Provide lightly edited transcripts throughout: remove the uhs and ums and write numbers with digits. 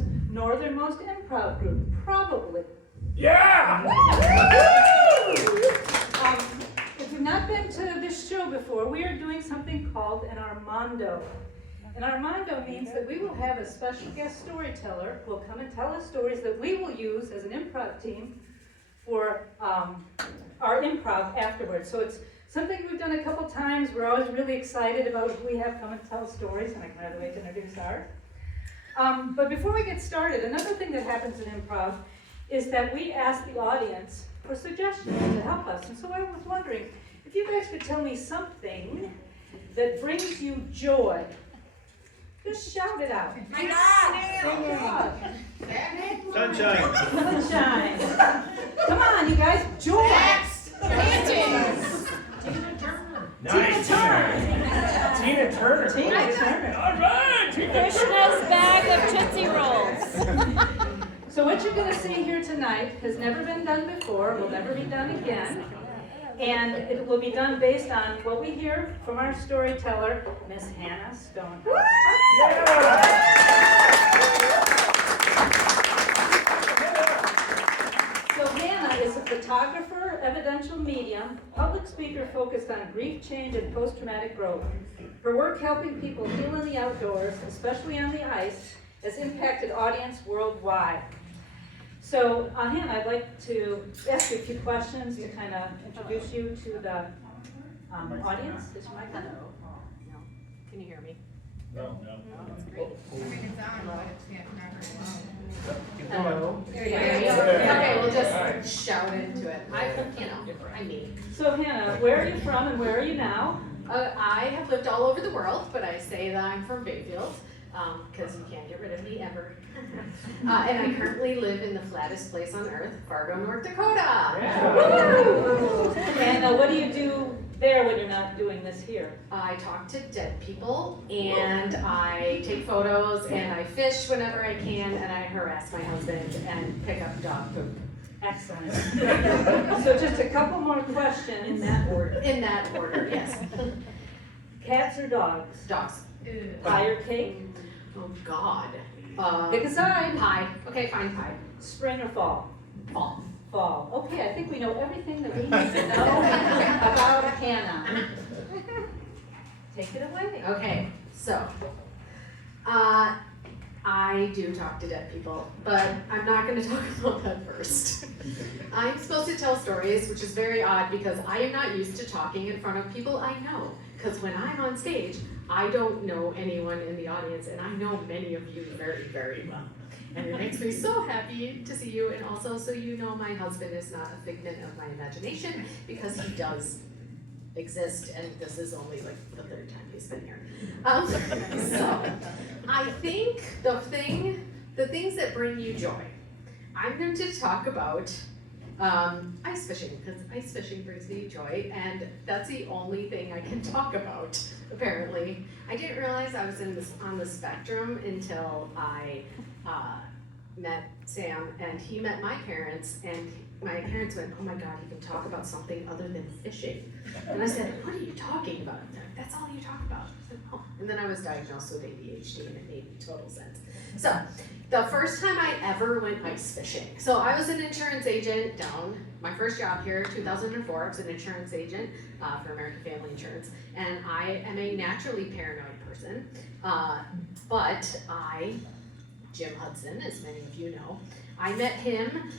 America's northernmost improv group, probably. Yeah! If you've not been to this show before, we are doing something called an Armando. An Armando means that we will have a special guest storyteller who will come and tell us stories that we will use as an improv team for our improv afterwards. So it's something we've done a couple times. We're always really excited about who we have come and tell stories, and I can rather wait to introduce ours. But before we get started, another thing that happens in improv is that we ask the audience for suggestions to help us. And so I was wondering if you guys could tell me something that brings you joy. Just shout it out. My God! Sunshine. Sunshine. Come on, you guys. Joy. Paintings! Nice. Tina Turner. Tina Turner. All right. Tina Turner. Krishna's bag of Tootsie Rolls. So what you're going to see here tonight has never been done before, will never be done again, and it will be done based on what we hear from our storyteller, Miss Hannah Stone. So Hannah is a photographer, evidential medium, public speaker focused on grief, change, and post-traumatic growth. Her work helping people heal in the outdoors, especially on the ice, has impacted audience worldwide. So, Hannah, I'd like to ask you a few questions to kind of introduce you to the audience. Is your mic on? Can you hear me? No. Hello. Okay, we'll just shout into it. I'm me. So, Hannah, where are you from and where are you now? I have lived all over the world, but I say that I'm from Bayfield, because you can't get rid of me ever. And I currently live in the flattest place on earth, Fargo, North Dakota. Woo! And what do you do there when you're not doing this here? I talk to dead people, and I take photos, and I fish whenever I can, and I harass my husband and pick up dog poop. Excellent. So just a couple more questions. In that order, yes. Cats or dogs? Dogs. Pie or cake? Oh God. Pick a side. Pie. Okay, fine, pie. Spring or fall? Fall. Fall. Okay, I think we know everything that we need to know about Hannah. Take it away. Okay, so, I do talk to dead people, but I'm not going to talk about that first. I'm supposed to tell stories, which is very odd because I am not used to talking in front of people I know. Because when I'm on stage, I don't know anyone in the audience, and I know many of you very, very well. And it makes me so happy to see you, and also so you know my husband is not a figment of my imagination, because he does exist, and this is only like the third time he's been here. So, I think the things that bring you joy, I'm going to talk about ice fishing, because ice fishing brings me joy, and that's the only thing I can talk about, apparently. I didn't realize I was on the spectrum until I met Sam, and he met my parents, and my parents went, oh my God, he can talk about something other than fishing. And I said, what are you talking about? They're like, that's all you talk about. I said, oh. And then I was diagnosed with ADHD, and it made total sense. So, the first time I ever went ice fishing. So I was an insurance agent down, my first job here, 2004, I was an insurance agent for American Family Insurance. And I am a naturally paranoid person, but Jim Hudson, as many of you know, I met him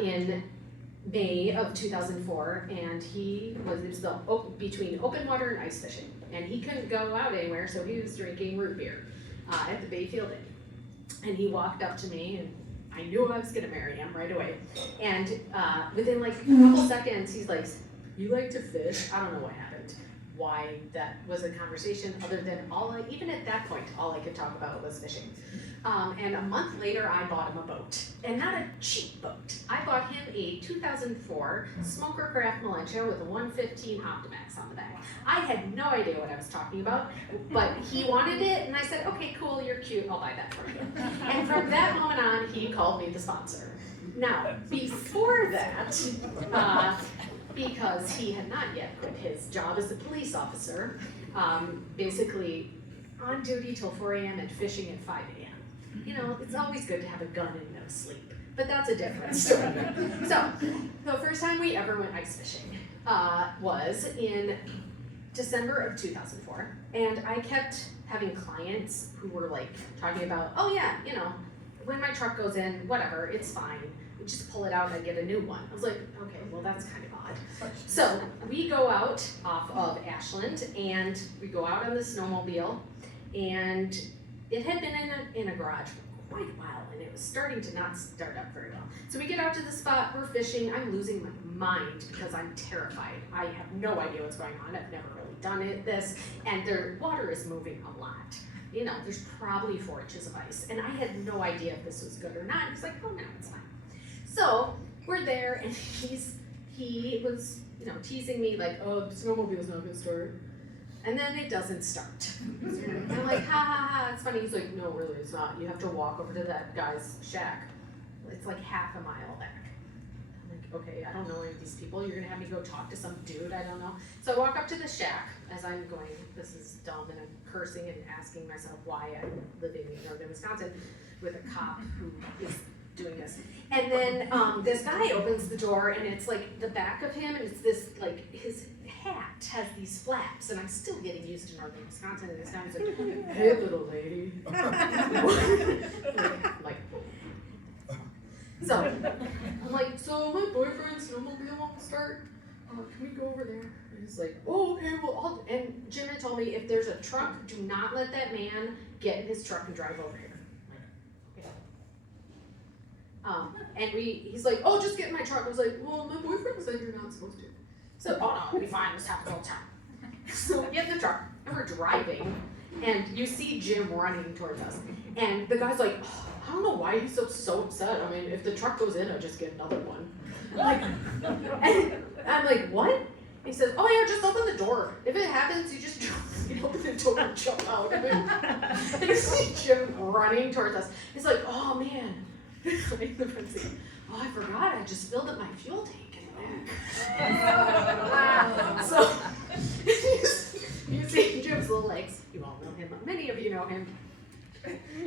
in May of 2004, and it was between open water and ice fishing. And he couldn't go out anywhere, so he was drinking root beer at the Bayfield Inn. And he walked up to me, and I knew I was gonna marry him right away. And within like a couple seconds, he's like, you like to fish? I don't know what happened, why that was a conversation, other than even at that point, all I could talk about was fishing. And a month later, I bought him a boat, and not a cheap boat. I bought him a 2004 Smoker Craft Malentia with a 115 Optimax on the back. I had no idea what I was talking about, but he wanted it, and I said, okay, cool, you're cute, I'll buy that for you. And from that moment on, he called me the sponsor. Now, before that, because he had not yet quit his job as a police officer, basically on duty till 4 a.m. and fishing at 5 a.m. You know, It's always good to have a gun and no sleep, but that's a different story. So, the first time we ever went ice fishing was in December of 2004, and I kept having clients who were like talking about, oh yeah, you know, when my truck goes in, whatever, it's fine. We just pull it out and I get a new one. I was like, okay, well that's kind of odd. So we go out off of Ashland and we go out on the snowmobile, and it had been in a garage for quite a while and it was starting to not start up very well. So we get out to the spot, we're fishing, I'm losing my mind because I'm terrified. I have no idea what's going on, I've never really done this, and the water is moving a lot. You know, there's probably 4 inches of ice, and I had no idea if this was good or not. He's like, oh no, it's fine. So we're there, and he was, you know, teasing me like, oh, the snowmobile's not gonna start. And then it doesn't start. And I'm like, ha ha ha, it's funny. He's like, no, really, it's not. You have to walk over to that guy's shack. It's like half a mile back. I'm like, okay, I don't know any of these people. You're gonna have me go talk to some dude I don't know. So I walk up to the shack as I'm going, this is dumb, and I'm cursing and asking myself why I'm living in northern Wisconsin with a cop who is doing this. And then this guy opens the door, and it's like the back of him, and it's this, like, his hat has these flaps, and I'm still getting used to northern Wisconsin, and this guy's like, hey little lady. like, so, I'm like, so my boyfriend's snowmobile won't start, can we go over there? And he's like, oh, okay, well, and Jim had told me, if there's a truck, do not let that man get in his truck and drive over here. I'm like, okay. And he's like, oh, just get in my truck. I was like, well, my boyfriend said you're not supposed to. So, oh no, it'll be fine, this happens all the time. So we get in the truck, and we're driving, and you see Jim running towards us. And the guy's like, oh, I don't know why he's so upset. I mean, if the truck goes in, I'll just get another one. Like, and I'm like, what? He says, oh yeah, just open the door. If it happens, you just open the door and jump out. And you see Jim running towards us. He's like, oh man. Like the front seat. Oh, I forgot, I just filled up my fuel tank in the back. So, you see Jim's little legs. You all know him. Many of you know him.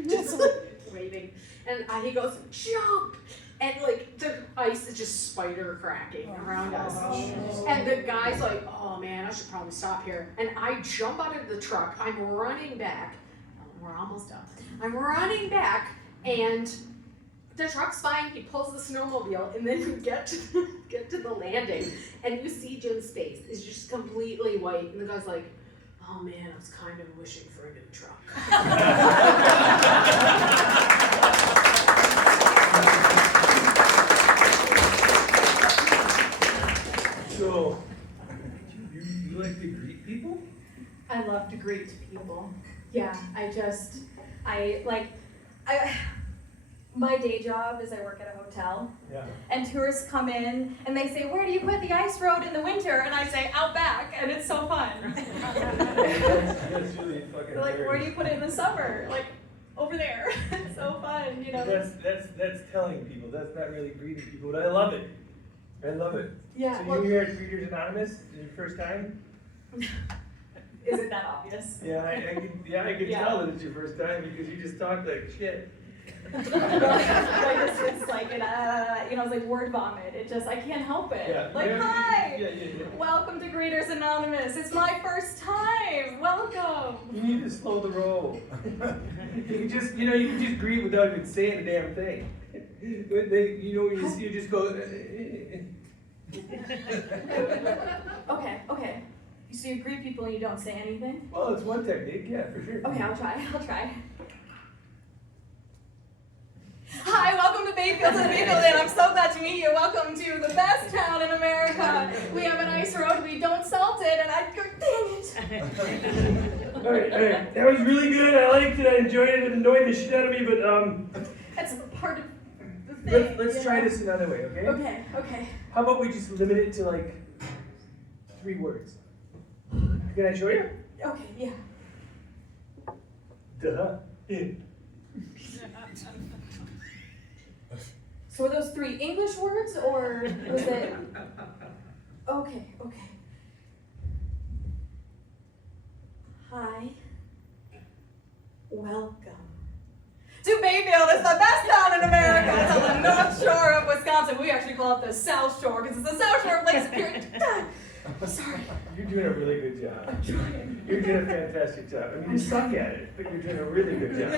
Just like waving. And he goes, jump! And like the ice is just spider cracking around us. And the guy's like, oh man, I should probably stop here. And I jump out of the truck. I'm running back. Oh, we're almost done. I'm running back, and the truck's fine. He pulls the snowmobile, and then we get to the landing, and you see Jim's face is just completely white. And the guy's like, oh man, I was kind of wishing for a new truck. So, you like to greet people? I love to greet people. Yeah, my day job is I work at a hotel. Yeah. And tourists come in and they say, where do you put the ice road in the winter? And I say, out back, and it's so fun. That's really fucking They're like, where do you put it in the summer? Like, over there. It's so fun, you know. That's telling people. That's not really greeting people, but I love it. I love it. Yeah. So Well, you here at Readers Anonymous, your first time? is it that obvious? Yeah, I can tell that it's your first time because you just talked like shit. It's like, it's like word vomit. I can't help it. Yeah. Like, Yeah. hi! Yeah. Welcome to Greeters Anonymous. It's my first time. Welcome. You need to slow the roll. you can just greet without even saying a damn thing. You just go. Okay. So you greet people and you don't say anything? Well, it's one technique, yeah, for sure. Okay, I'll try. Hi, welcome to Bayfield and I'm so glad to meet you. Welcome to the best town in America. We have an ice road, we don't salt it, and dang it. All right. That was really good. I liked it. I enjoyed it. It annoyed the shit out of me, but That's part of the thing. let's try this another way, okay? Okay. How about we just limit it to like 3 words? Can I show you? Okay, yeah. Duh. Yeah. So are those 3 English words, or was it? Okay. Hi. Welcome to Bayfield. It's call it the South Shore because it's the South Shore of Lake Superior. Sorry. You're doing a really good job. You're doing a fantastic job. I mean, you suck at it, but you're doing a really good job.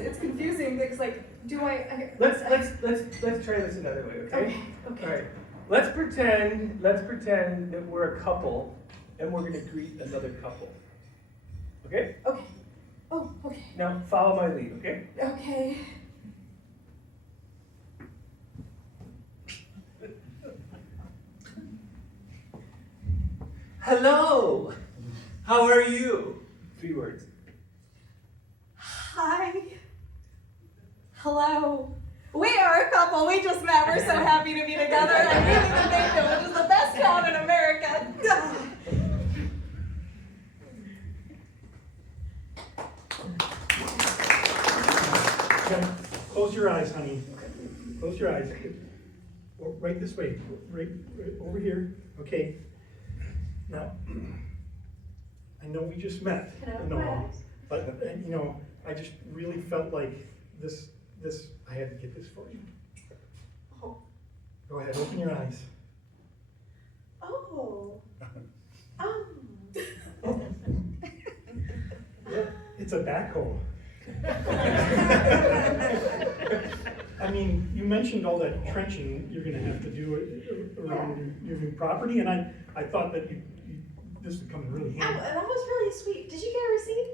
It's confusing because like, do I? Let's try this another way, okay? Okay. All right. Let's pretend that we're a couple, and we're gonna greet another couple. Okay? Okay. Oh, okay. Now follow my lead, okay? Okay. Hello. How are you? 3 words. Hi. Hello. We are a couple. We just met. We're so happy to be together. And we live in Bayfield, which is the best town in America. Close your eyes, honey. Close your eyes. Right this way. Right over here. Okay. Now, I know we just met. Can I open and my all, eyes? but I just really felt like this. I had to get this for you. Oh. Go ahead, open your eyes. Oh. Yeah, it's a backhoe. I mean, you mentioned all that trenching you're going to have to do around your new property, and I thought that this would come in really handy. That was really sweet. Did you get a receipt?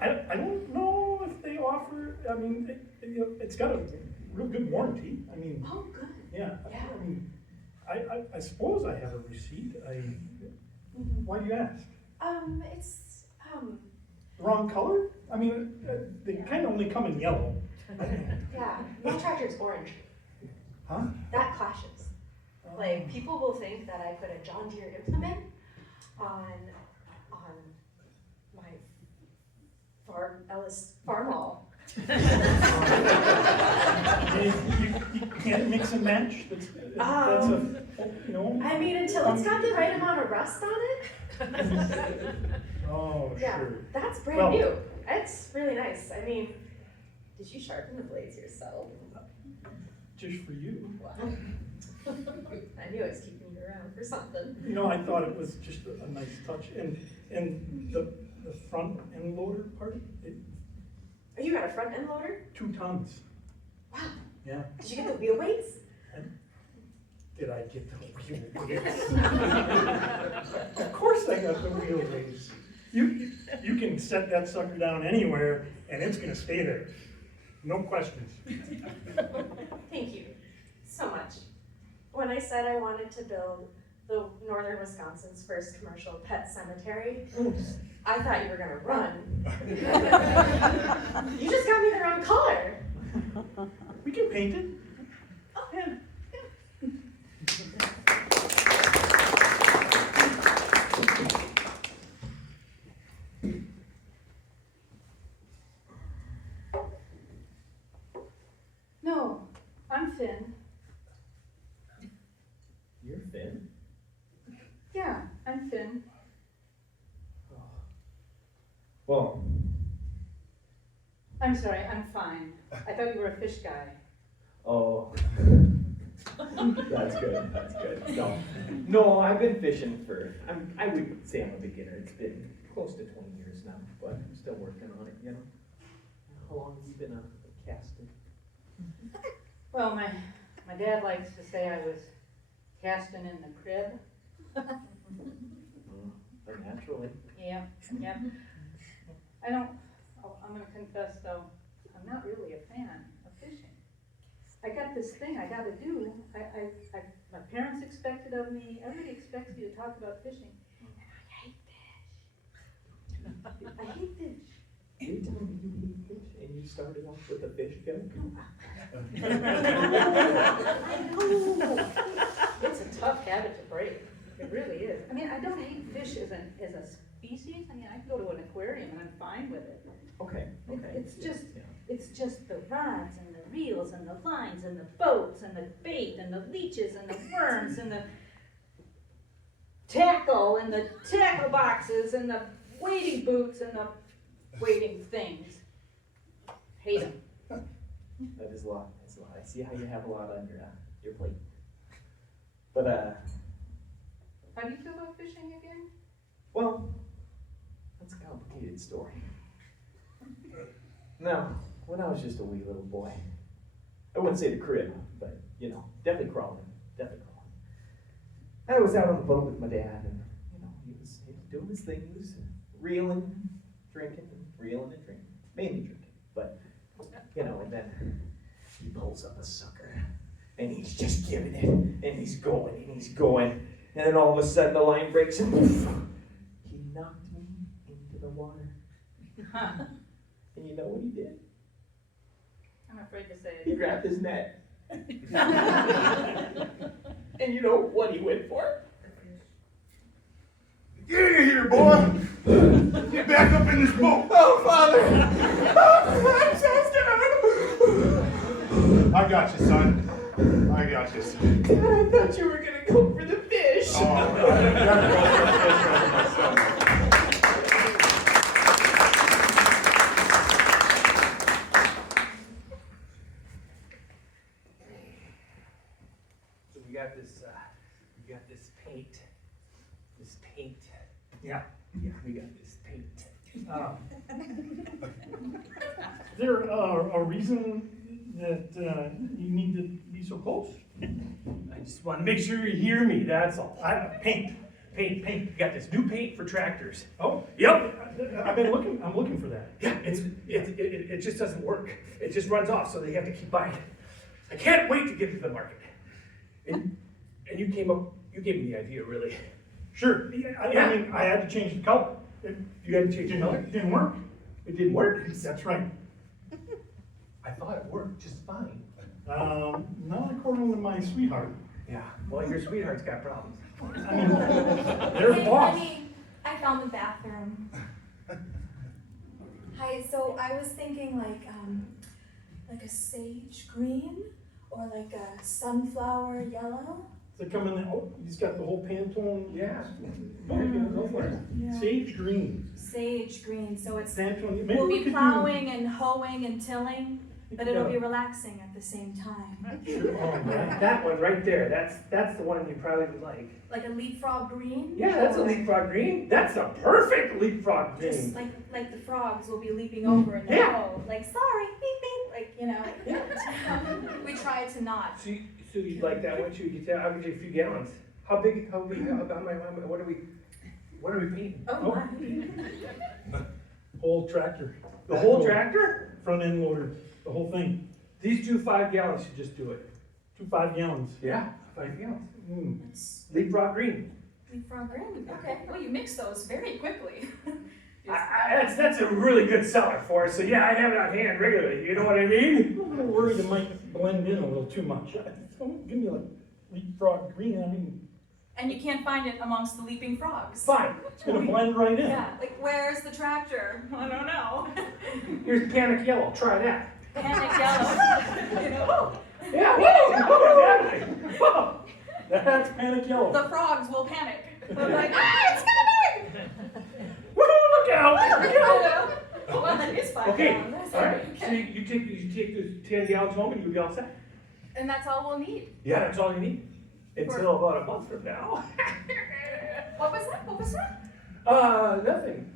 I don't know if they offer. I mean, it's got a real good warranty. I mean, Oh, good. yeah. Yeah. I mean, I suppose I have a receipt. Why do you ask? It's Wrong color? I mean, they kind of only come in yellow. Yeah, my tractor's orange. Huh? That clashes. Like, people will think that I put a John Deere implement on my farm wall. You can't mix and match? That's I mean, until it's got the right amount of rust on it. Oh, Yeah, sure. that's brand Well- new. It's really nice. I mean, did you sharpen the blades yourself? Just for you. Wow. I knew I was keeping you around for something. I thought it was just a nice touch. And the front end loader part, Oh, you got a front end loader? 2 tons. Wow. Yeah. Did you get the wheel weights? Did I get the wheel weights? Of course I got the wheel weights. You can set that sucker down anywhere and it's gonna stay there. No questions. Thank you so much. When I said I wanted to build the northern Wisconsin's first commercial pet cemetery, I thought you were gonna run. You just got me the wrong color. We can paint it. Oh, Yeah. No, I'm Finn. You're Finn? Yeah, I'm Finn. Well, I'm sorry, I'm fine. I thought you were a fish guy. oh. That's good. No, I've been fishing I would say I'm a beginner. It's been close to 20 years now, but I'm still working on it, How long have you been a casting? Well, my dad likes to say I was casting in the crib. Naturally. Yeah. I'm gonna confess though, I'm not really a fan of fishing. I got this thing I gotta do. My parents expect it of me. Everybody expects me to talk about fishing. And I hate fish. I hate fish. You told me you hate fish, and you started off with a fish joke? I know. It's a tough habit to break. It really is. I mean, I don't hate fish as a species. I mean, I can go to an aquarium and I'm fine with it. Okay. It's just the rods and the reels and the lines and the boats and the bait and the leeches and the worms and the tackle and the tackle boxes and the wading boots and the wading things. Hate them. That is a lie. That's a lie. see how you have a lot on your plate. But, How do you feel about fishing again? well, that's a complicated story. Now, when I was just a wee little boy, I wouldn't say the crib, but, you know, definitely crawling. I was out on the boat with my dad, and, you know, he was doing his thing. He was reeling, drinking, and reeling and drinking. Mainly drinking, but, you know, and then he pulls up a sucker, and he's just giving it, and he's going, and then all of a sudden the line breaks, and poof, he knocked me into the water. And you know what he did? I'm afraid to say He it. grabbed his net. And you know what he went for? Get in here, boy! Get back up in this boat! Oh, Father! I'm so scared! I got you, son. I got you, son. Dad, I thought you were gonna go for the fish. Oh, I gotta go for the fish with my son. So we got this paint. Yeah. Yeah, we got this paint. Is there a reason that you need to be so close? I just want to make sure you hear me, that's all. Paint. Paint. You got this new paint for tractors. Oh, Yep. I'm looking for that. Yeah, it just doesn't work. It just runs off, so they have to keep buying it. I can't wait to get it to the market. And you gave me the idea, really. Sure. I mean, I had to change the color. You had to change the color? It didn't work. It didn't work. That's right. I thought it worked just fine. Not according to my sweetheart. Yeah, well, your sweetheart's got problems. I mean, they're Hey, boss. honey, I found the bathroom. Hi, so I was thinking like a sage green or like a sunflower yellow. They come in, he's got the whole Pantone. Yeah. Go for it. Yeah. Sage green. Sage green, so it's Pantone. Maybe we'll we be could plowing and hoeing and tilling, but it'll Yeah. be relaxing at the same time. Sure. Oh, man. That one right there, that's the one you probably would like. Like a leapfrog green. Yeah, that's a leapfrog green. That's a perfect leapfrog Just green. like the frogs will be leaping over in the Yeah. hoe. Like sorry, beep beep. Like you know. We try to not. So you'd like that one too? You tell, I'll give you a few gallons. How big, what are we painting? Oh my. Whole tractor. The whole tractor? Front end loader, the whole thing. These 2 5-gallons should just do it. 2 5 gallons. Yeah, 5 gallons. Mm. Leapfrog green. Leapfrog green. Okay. Well, you mix those very quickly. That's a really good seller for us, so yeah, I have it on hand regularly, you know what I mean? I'm a little worried it might blend in a little too much. Don't give me like leapfrog green. I mean, And you can't find it amongst the leaping frogs. Fine. it's gonna blend right in. Yeah. Like where's the tractor? I don't know. Here's panic yellow, try that. Panic yellow. You know. Yeah, whoa, exactly. Whoa. That's panic yellow. The frogs will panic. They're like, it's coming! Woo, look out, look out. Well, that is 5 Okay, gallons. all right, so you take those 10 gallons home and you'll be all set? And that's all we'll need. Yeah, that's all you need. Until about a month from now. What was that? What was that? Nothing.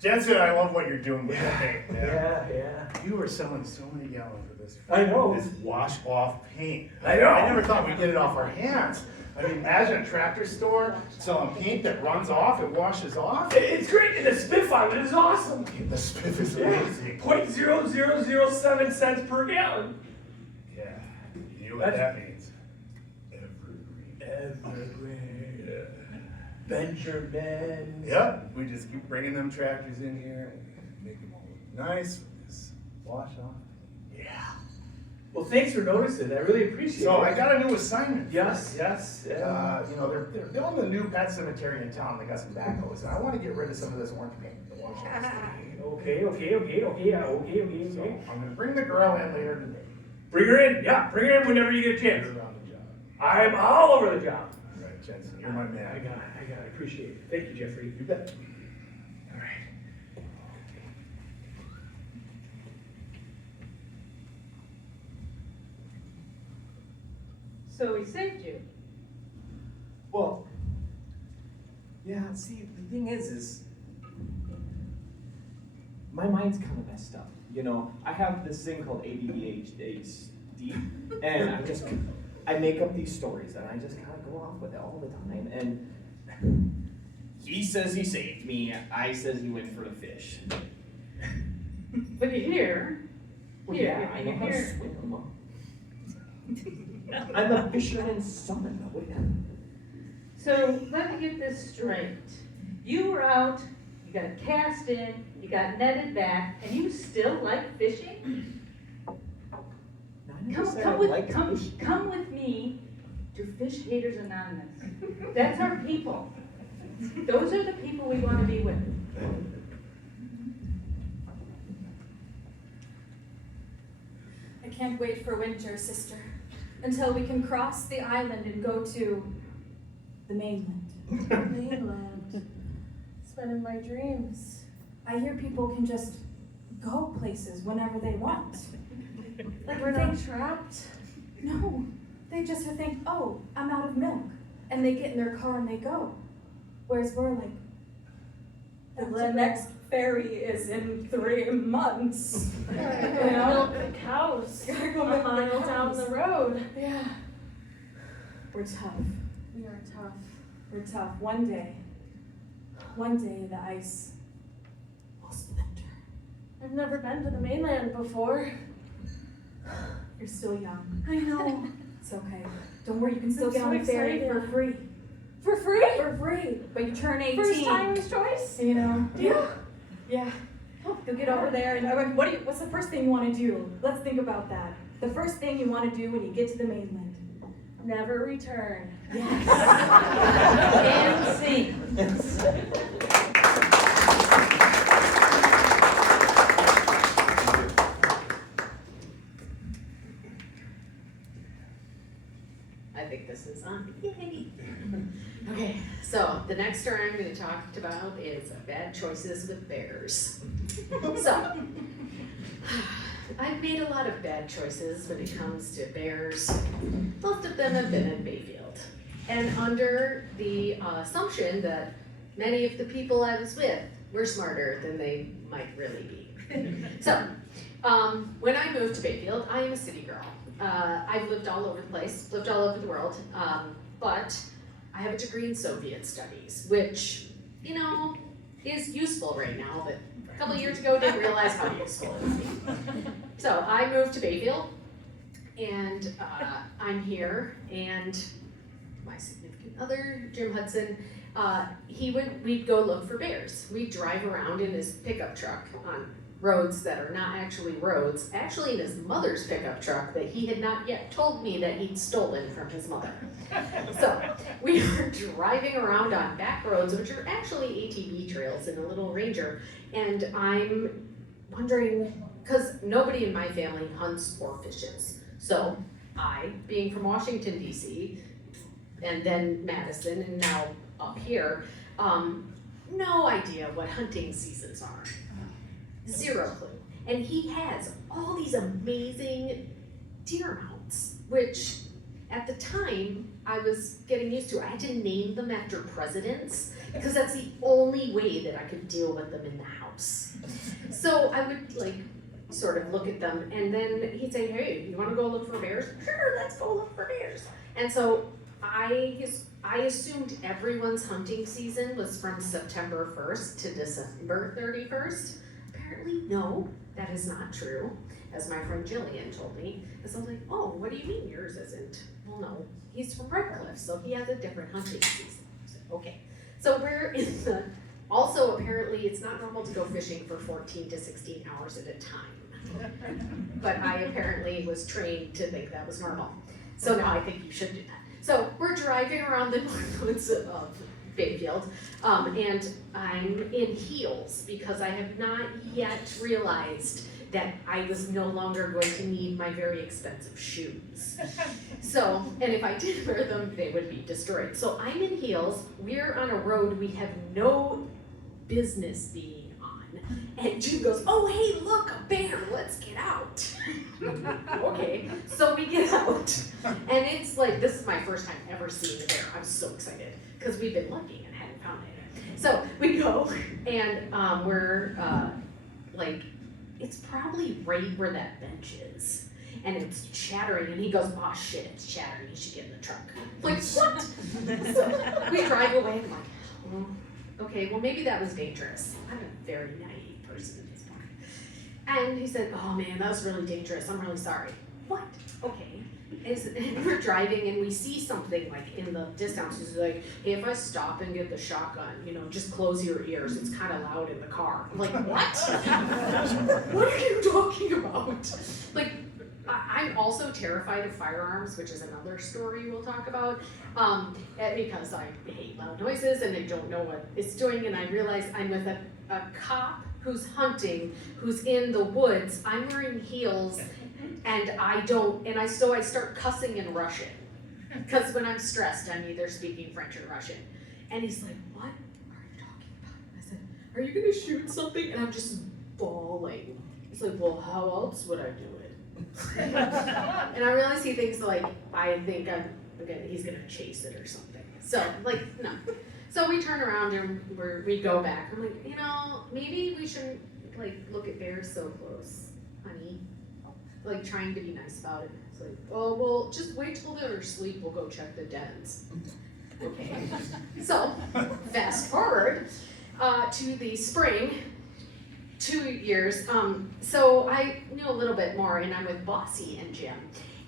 Jensen, I love what you're doing with that paint. Yeah. You are selling so many gallons of this. I know. This wash-off paint. I know. I never thought we'd get it off our hands. I mean, imagine a tractor store selling paint that runs off, it washes off. It's great, and the spiff on it is awesome. The spiff is Yeah. amazing. 0.0007 cents per gallon. Yeah, you know what that means. Everywhere. Benjamin. Yep, we just keep bringing them tractors in here and make them all look nice with this wash off. Yeah. Well, thanks for noticing. I really appreciate it. So I got a new assignment. Yes. You know, they're building a new pet cemetery in town. They got some backhoes, and I want to get rid of some of this orange paint. The wash off. Okay. So I'm gonna bring the girl in later today. Bring her in. Yeah, bring her in whenever you get a chance. Get around the job. I'm all over the job. All right, Jensen, you're my man. I got it. Appreciate it. Thank you, Jeffrey. You bet. All right. so we saved you. Well, yeah, see, the thing is my mind's kind of messed up. You know, I have this thing called ADHD, and I make up these stories, and I just kind of go off with it all the time. And he says he saved me, I says he went for the fish. But you're here. Well, Here, yeah, I know you're how to here. swim. I'm a fisherman's son. So let me get this straight. You were out, you got cast in, you got netted back, and you still like fishing? Come with me to Fish Haters Anonymous. That's our people. Those are the people we want to be with. I can't wait for winter, sister, until we can cross the island and go to the mainland. Mainland. It's been in my dreams. I hear people can just go places whenever they want. Like We're they not trapped. No, they just think, oh, I'm out of milk, and they get in their car and they go. Whereas we're like, The next ferry is in 3 months. You know, milk the cows. Gotta go a mile down the road. yeah, we're tough. We are tough. We're tough. One day the ice will splinter. I've never been to the mainland before. You're still young. I know. It's okay. Don't worry, you can still I'm get so on the ferry excited. for free. For free? For free. But you turn 18. First timer's choice? You know? Yeah. Yeah. You'll get over there and what's the first thing you want to do? Let's think about that. The first thing you want to do when you get to the mainland. Never return. Yes. And sing. I think this is on. Yay. Okay, so the next story I'm going to talk about is bad choices with bears. So, I've made a lot of bad choices when it comes to bears. Most of them have been in Bayfield. And under the assumption that many of the people I was with were smarter than they might really be. So, when I moved to Bayfield, I am a city girl. I've lived all over the place, lived all over the world, but I have a degree in Soviet studies, which, you know, is useful right now, but a couple of years ago didn't realize how useful it would be. So I moved to Bayfield, and I'm here, and my significant other, Jim Hudson, we'd go look for bears. We'd drive around in his pickup truck on roads that are not actually roads, actually in his mother's pickup truck that he had not yet told me that he'd stolen from his mother. So we were driving around on back roads, which are actually ATV trails in a little Ranger, and I'm wondering, because nobody in my family hunts or fishes. So I, being from Washington, D.C., and then Madison, and now up here, no idea what hunting seasons are. Zero clue. And he has all these amazing deer mounts, which at the time I was getting used to. I had to name them after presidents because that's the only way that I could deal with them in the house. So I would like sort of look at them, and then he'd say, hey, you want to go look for bears? Sure, let's go look for bears. And so I assumed everyone's hunting season was from September 1st to December 31st. Apparently, no, that is not true, as my friend Jillian told me. And so I was like, oh, what do you mean yours isn't? Well, no, he's from Redcliffe, so he has a different hunting season. So, okay, so we're in the, also apparently it's not normal to go fishing for 14 to 16 hours at a time. But I apparently was trained to think that was normal. So now I think you should do that. So we're driving around the woods of Bayfield, and I'm in heels because I have not yet realized that I was no longer going to need my very expensive shoes. So, and if I did wear them, they would be destroyed. So I'm in heels, we're on a road we have no business being on, and Jude goes, oh hey, look, a bear, let's get out. Okay, so we get out. And it's like, this is my first time ever seeing a bear. I'm so excited, because we've been looking and hadn't found it. So we go, and we're like, it's probably right where that bench is. And it's chattering, and he goes, oh shit, it's chattering, you should get in the truck. Like, what? So we drive away, and I'm like, oh, okay, well maybe that was dangerous. I'm a very naive person at this point. And he said, oh man, that was really dangerous, I'm really sorry. What? Okay. And we're driving and we see something like in the distance. He's like, hey, if I stop and get the shotgun, just close your ears. It's kind of loud in the car. I'm like, what? What are you talking about? Like, I'm also terrified of firearms, which is another story we'll talk about, because I hate loud noises and I don't know what it's doing. And I realize I'm with a cop who's hunting, who's in the woods. I'm wearing heels. And so I start cussing in Russian. Because when I'm stressed, I'm either speaking French or Russian. And he's like, what are you talking about? And I said, are you gonna shoot something? And I'm just bawling. He's like, well, how else would I do it? And I realize he thinks like, he's gonna chase it or something. So, like, no. So we turn around and we go back. I'm like, maybe we shouldn't like look at bears so close, honey. Like trying to be nice about it. It's like, oh, well, just wait till they're asleep, we'll go check the dens. Okay. So, fast forward to the spring, 2 years. So I knew a little bit more, and I'm with Bossy and Jim.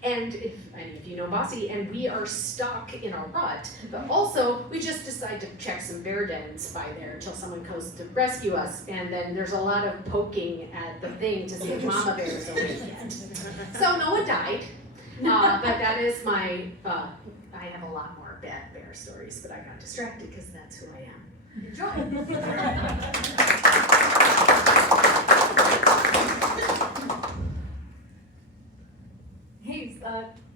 And if you know Bossy, and we are stuck in a rut, but also we just decide to check some bear dens by there until someone comes to rescue us, and then there's a lot of poking at the thing to see if mama bear is awake yet. So no one died, but that is my, I have a lot more bad bear stories, but I got distracted because that's who I am. Enjoy. Hey,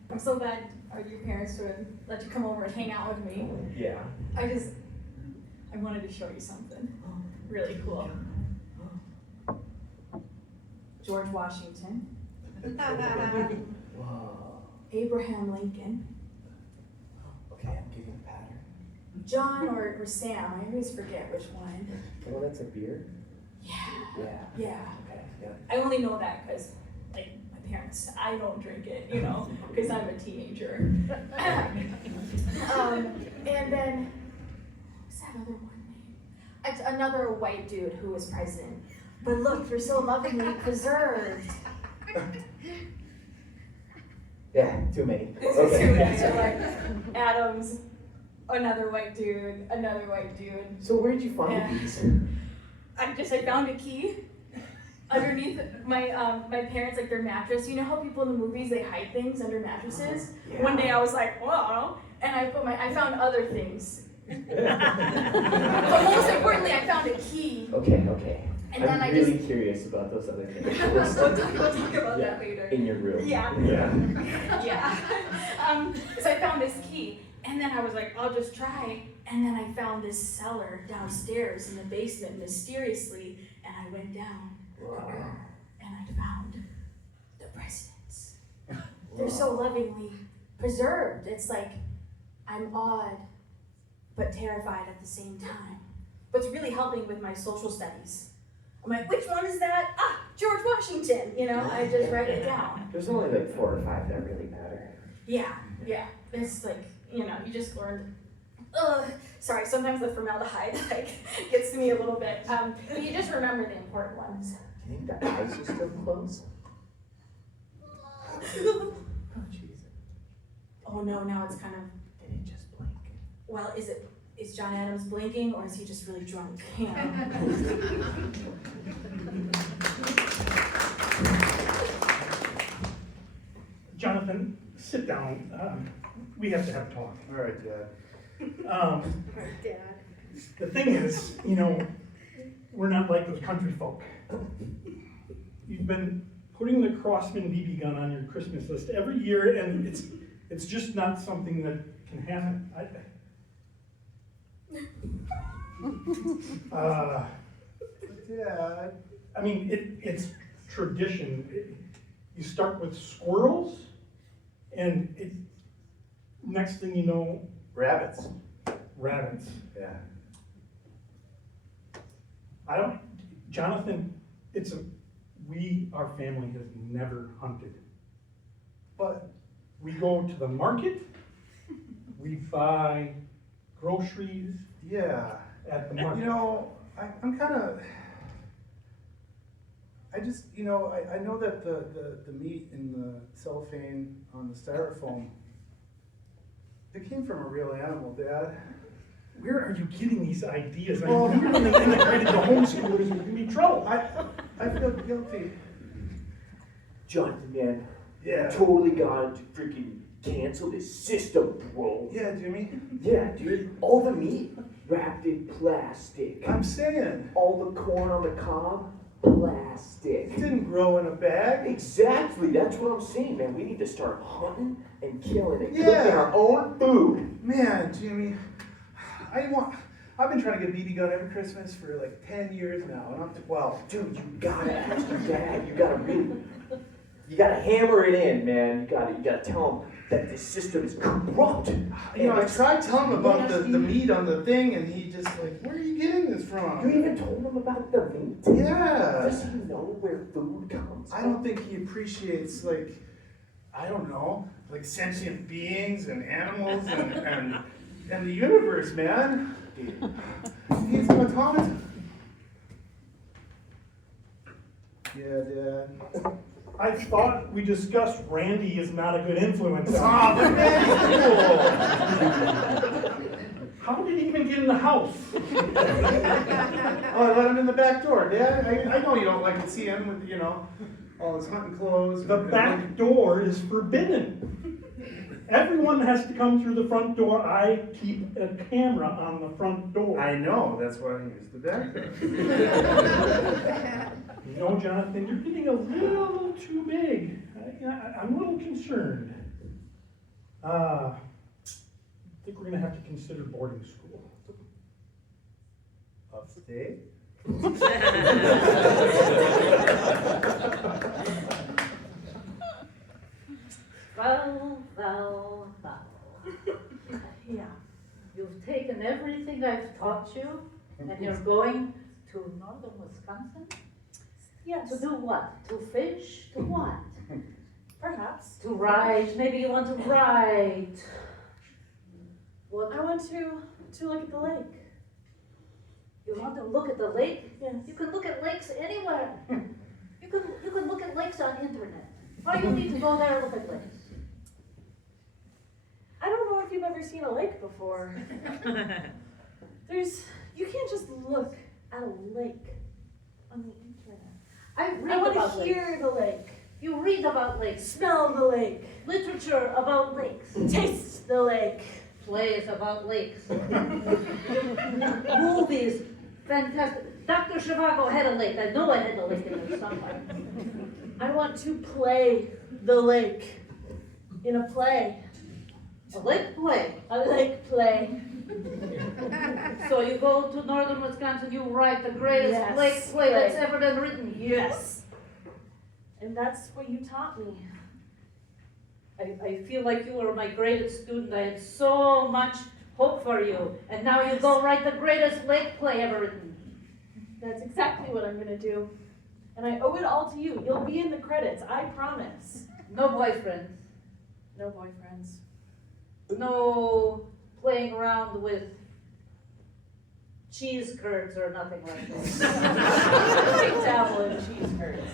I'm so glad your parents would let you come over and hang out with me. Yeah. I wanted to show you something really cool. George Washington, Whoa. Abraham Lincoln, Okay, I'm getting a pattern. John or Sam, I always forget which one. Oh, that's a beer? Yeah. Yeah. Okay, yeah. I only know that because, like, my parents, I don't drink it, because I'm a teenager. And then, what's that other one name? It's another white dude who was president. But look, they're so lovingly preserved. Yeah, too many. Okay. So like, Adams, another white dude, another white dude. So where'd you find Yeah. these? I found a key underneath my parents, like their mattress. You know how people in the movies, they hide things under mattresses? Yeah. One day I was like, whoa, and I found other things. But most importantly, I found a key. Okay. And then I'm really curious about those other things. We'll talk about Yeah. that later. In your room. Yeah. Yeah. So I found this key, and then I was like, I'll just try. And then I found this cellar downstairs in the basement mysteriously, and I went down, Wow. and I found the presidents. They're so lovingly preserved. It's like I'm awed, but terrified at the same time. But it's really helping with my social studies. I'm like, which one is that? Ah, George Washington. I just write it down. There's only like 4 or 5 that really matter. Yeah. It's like, you just learned. Sorry, sometimes the formaldehyde gets to me a little bit. But you just remember the important ones. Do you think the eyes are still closed? Oh, jeez. Oh no, now it's kind of. Did it just blink? Well, is John Adams blinking, or is he just really drunk? Jonathan, sit down. We have to have a talk. All right, Dad. Dad. The thing is, we're not like those country folk. You've been putting the Crossman BB gun on your Christmas list every year, and it's just not something that can happen. Dad. I mean, it's tradition. You start with squirrels, and next thing you know, Rabbits. rabbits. Yeah. Jonathan, our family has never hunted. But We go to the market, we buy groceries yeah, at the market. you know, I'm kind of. I just, you know, I know that the meat in the cellophane on the styrofoam, it came from a real animal, Dad. Where are you getting these ideas? Well- You're going to integrate into homeschoolers, you're going to be in trouble. I feel guilty. Jonathan, man, Yeah. totally got to freaking cancel this system, bro. Yeah, Jimmy. Yeah, dude. All the meat wrapped in plastic. I'm saying. All the corn on the cob, plastic. It didn't grow in a bag. Exactly, that's what I'm saying, man. We need to start hunting and killing and Yeah. cooking our own food. Man, Jimmy, I've been trying to get a BB gun every Christmas for like 10 years now, and I'm 12. Dude, you gotta ask your dad. You gotta hammer it in, man. You gotta tell him that this system is corrupt. You know, I And tried telling him about the nasty. meat on the thing, and he just like, where are you getting this You from? even told him about the meat? Yeah. Does he know where food comes I from? don't think he appreciates, like, I don't know, like sentient beings and animals and the universe, man. He's an automaton. Yeah, Dad. I thought we discussed Randy is not a good influence. Ah, but How did he even get in the house? Oh, I let him in the back door, Dad. I know you don't like to see him with, you know, all his hunting clothes. The back door is forbidden. Everyone has to come through the front door. I keep a camera on the front door. I know, that's why I use the back door. You know, Jonathan, you're getting a little too big. I'm a little concerned. I think we're going to have to consider boarding school. Upstate? Well. Yeah. You've taken everything I've taught you, and you're going to northern Wisconsin? Yes. To do what? To fish? To what? Perhaps. To ride? Maybe you want to ride. What? I want to look at the lake. You want to look at the lake? Yes. You can look at lakes anywhere. You can look at lakes on internet. Why do you need to go there and look at lakes? I don't know if you've ever seen a lake before. You can't just look at a lake on the internet. I read I want about to hear lakes. the lake, You read about lakes. smell the lake, Literature about lakes. taste the lake. Plays about lakes. Movies. Fantastic. Dr. Zhivago had a lake. I know I had a lake in there somewhere. I want to play the lake in a play. A lake play. A lake play. So you go to northern Wisconsin, you write the greatest Yes, lake play that's play. ever been written. Yes. And that's what you taught me. I feel like you were my greatest student. I had so much hope for you. And now you go write the greatest lake play ever written. That's exactly what I'm gonna do. And I owe it all to you. You'll be in the credits, I promise. No boyfriends. No boyfriends. No playing around with cheese curds or nothing like that. Big dabble in cheese curds.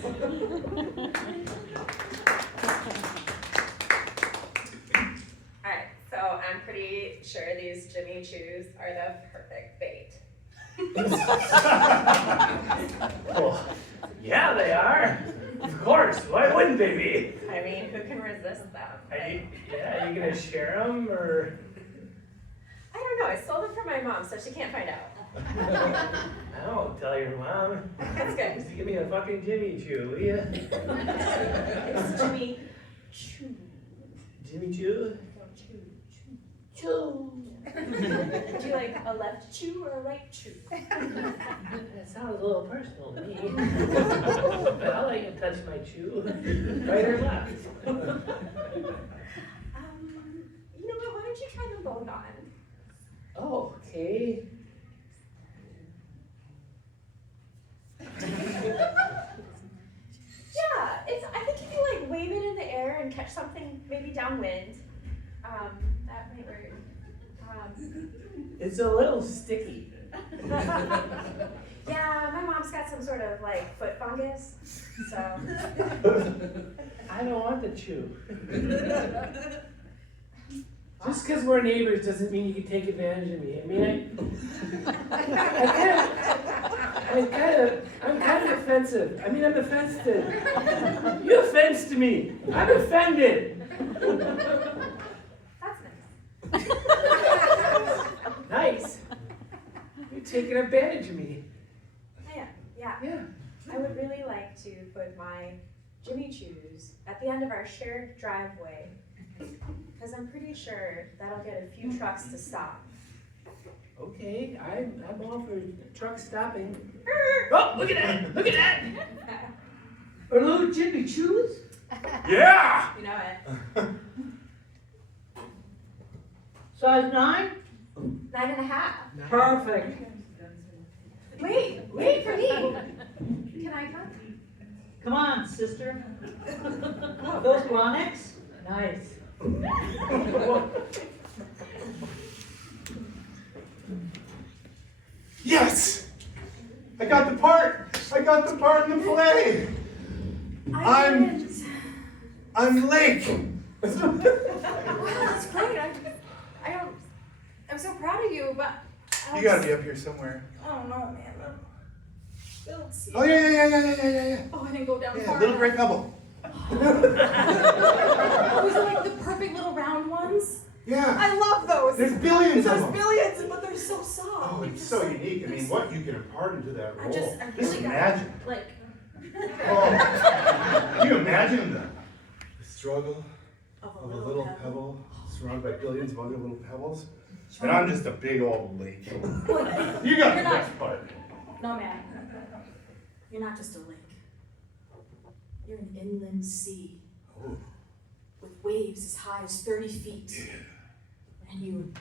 Alright, so I'm pretty sure these Jimmy Choos are the perfect bait. Well, yeah, they are. Of course, why wouldn't they be? I mean, who can resist them? Are you gonna share them, or? I don't know, I stole them from my mom, so she can't find out. I won't tell your mom. That's good. Just give me a fucking Jimmy Choo, will ya? It's Jimmy Choo. Jimmy Choo? Choo. Do you like a left chew or a right chew? That sounds a little personal to me. But I'll let can't touch my chew. Right or left? You know what? Why don't you try them both on? Oh, okay. Yeah, I think if you like wave it in the air and catch something maybe downwind, that might work. It's a little sticky. Yeah, my mom's got some sort of like foot fungus, so. I don't want to chew. Just because we're neighbors doesn't mean you can take advantage of me. I mean, I'm kind of offensive. I mean, I'm offended. You offense to me. I'm offended. That's nice. Nice. You're taking advantage of me. Yeah. I would really like to put my Jimmy Choos at the end of our shared driveway, because I'm pretty sure that'll get a few trucks to stop. Okay, I'm all for truck stopping. Oh, look at that! Look at that! Are little Jimmy Choos? Yeah! You know it. Size 9? 9.5. Perfect. Wait for me. Can I come? Come on, sister. Those Chronics? Nice. Yes! I got the part! I got the part in the play! I'm Lake! Wow, that's great. I'm so proud of you, but You gotta be up here somewhere. I don't know, man. Don't see. Oh, yeah. Oh, I didn't go down Yeah, far little enough. gray pebble. Was it like the perfect little round ones? Yeah. I love those. There's billions of There's them. billions, but they're so soft. Oh, They're it's just so unique. I mean, what you can impart into that I role. just Just really got imagine. like. Oh, can you imagine the struggle Of of a little pebble surrounded by billions of other little pebbles? And I'm just a big old lake. You got the You're not- best part. No, man. You're not just a lake. You're an inland sea Oh. with waves as high as 30 feet. And you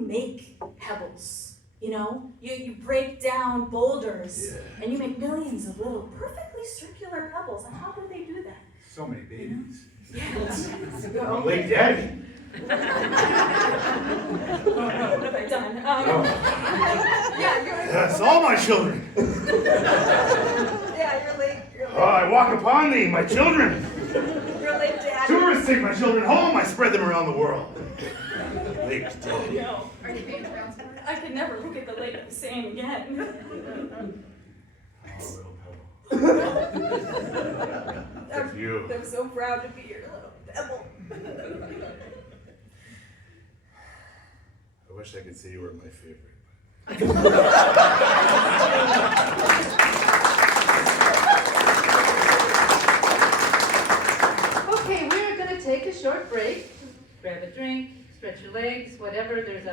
make pebbles. You know, you break down boulders, and you make millions of little perfectly circular pebbles. And how do they do that? So many babies. Yeah. I'm Lake Daddy. What have I done? Yes, all my children. Yeah, you're late. Oh, I walk upon thee, my children. You're late, Dad. Tourists take my children home, I spread them around the world. Lake Daddy. No. I could never look at the lake the same again. Oh, little pebble. That's you. I'm so proud to be your little pebble. I wish I could say you were my favorite. Okay, we're gonna take a short break. Grab a drink, stretch your legs, whatever. There's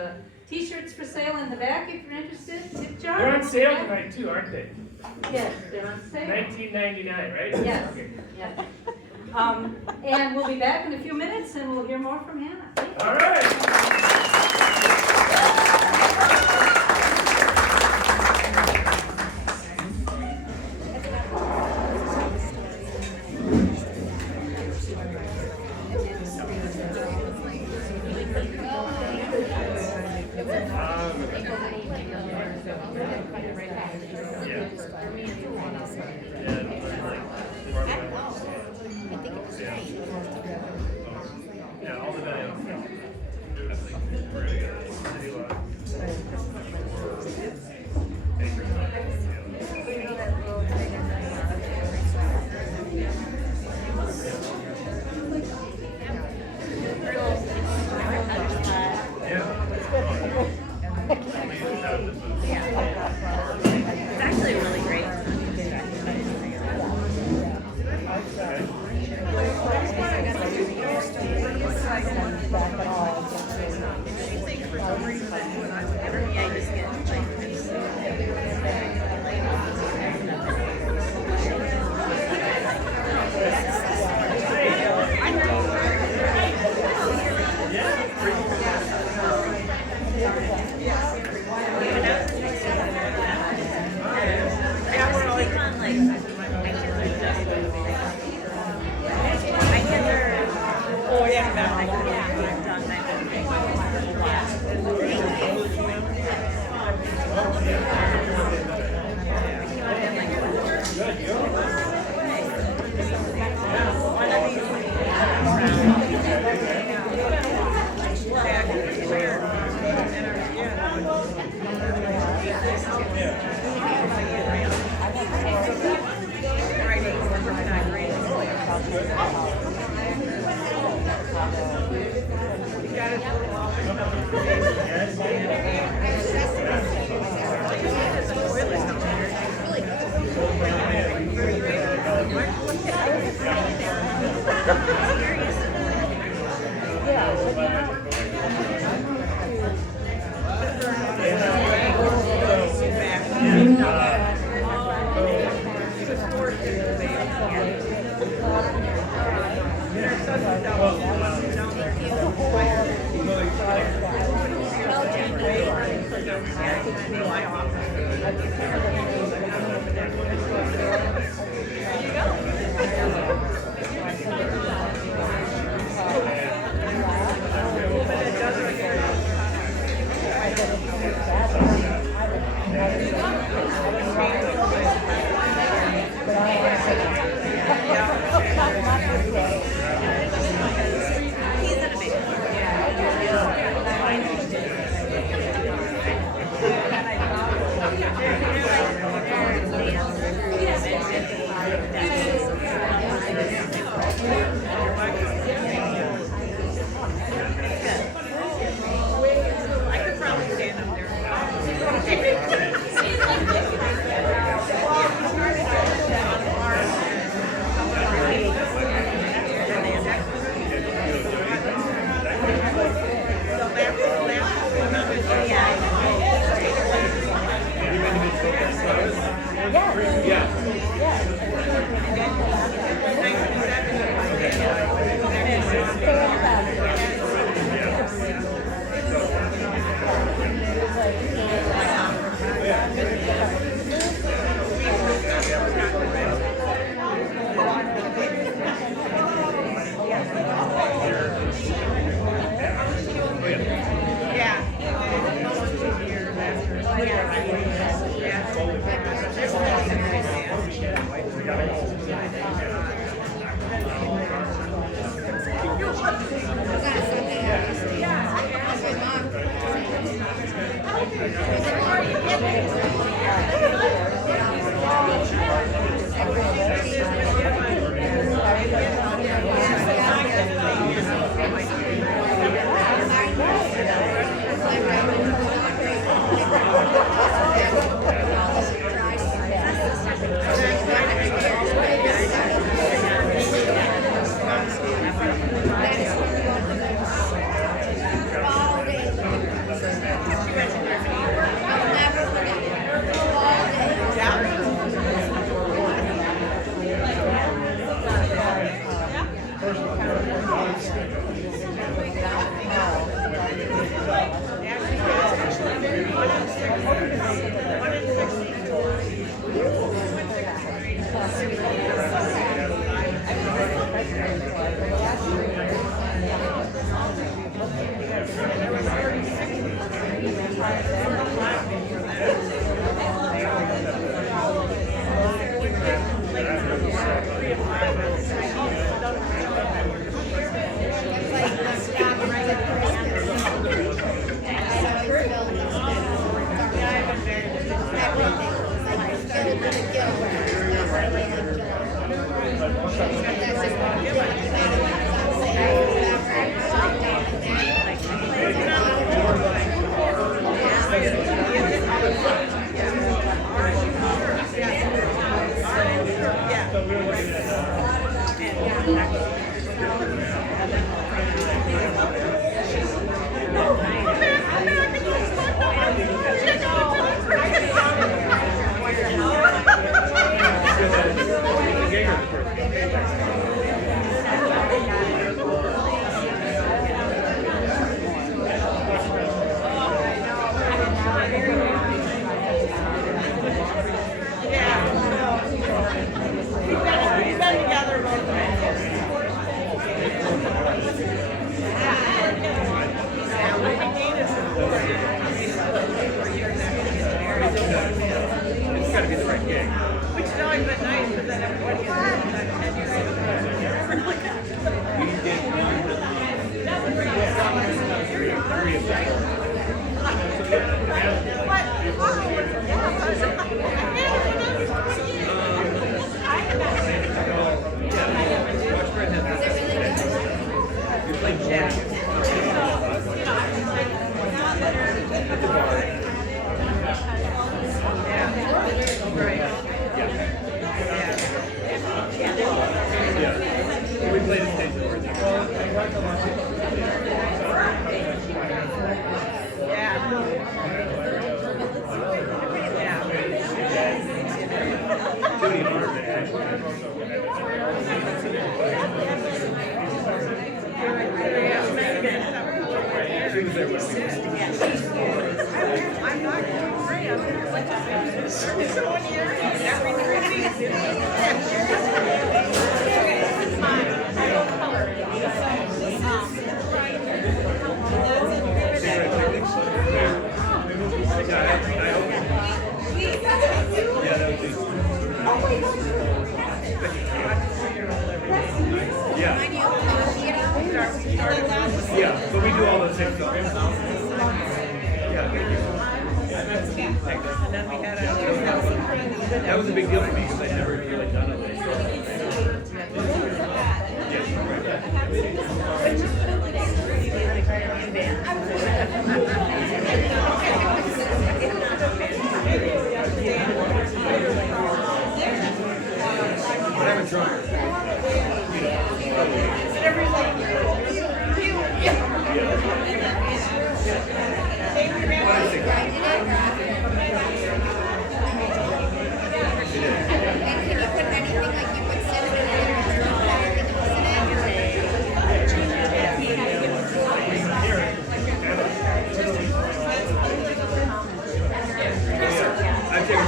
t-shirts for sale in the back if you're interested. Tip jar. They're on sale tonight too, aren't they? Yes, they're on sale. $19.99, right? Yes, Okay. yes. And we'll be back in a few minutes and we'll hear more from Hannah. Thank you. All right. It's actually really great. Yeah. play the stage over. Judy and she was there with me. I'm not afraid. I'm like, so one year, every 3 weeks. Okay, this is mine. I don't color. Yeah, that was easy. Oh my gosh. Yeah. Yeah, but we do all the same stuff. Yeah. And then we had That was a big deal for me because I'd never really done it. Yes, but I'm a drummer. I've taken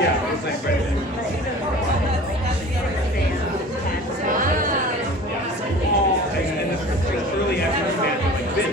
yeah, it's like right there. And the early afternoon band, like Vin.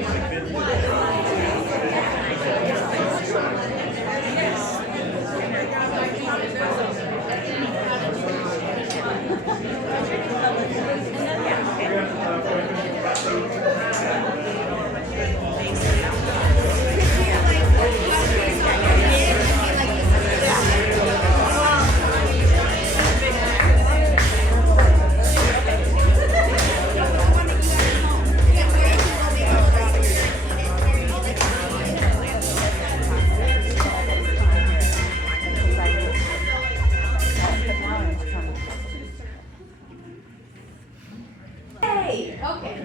Hey, okay.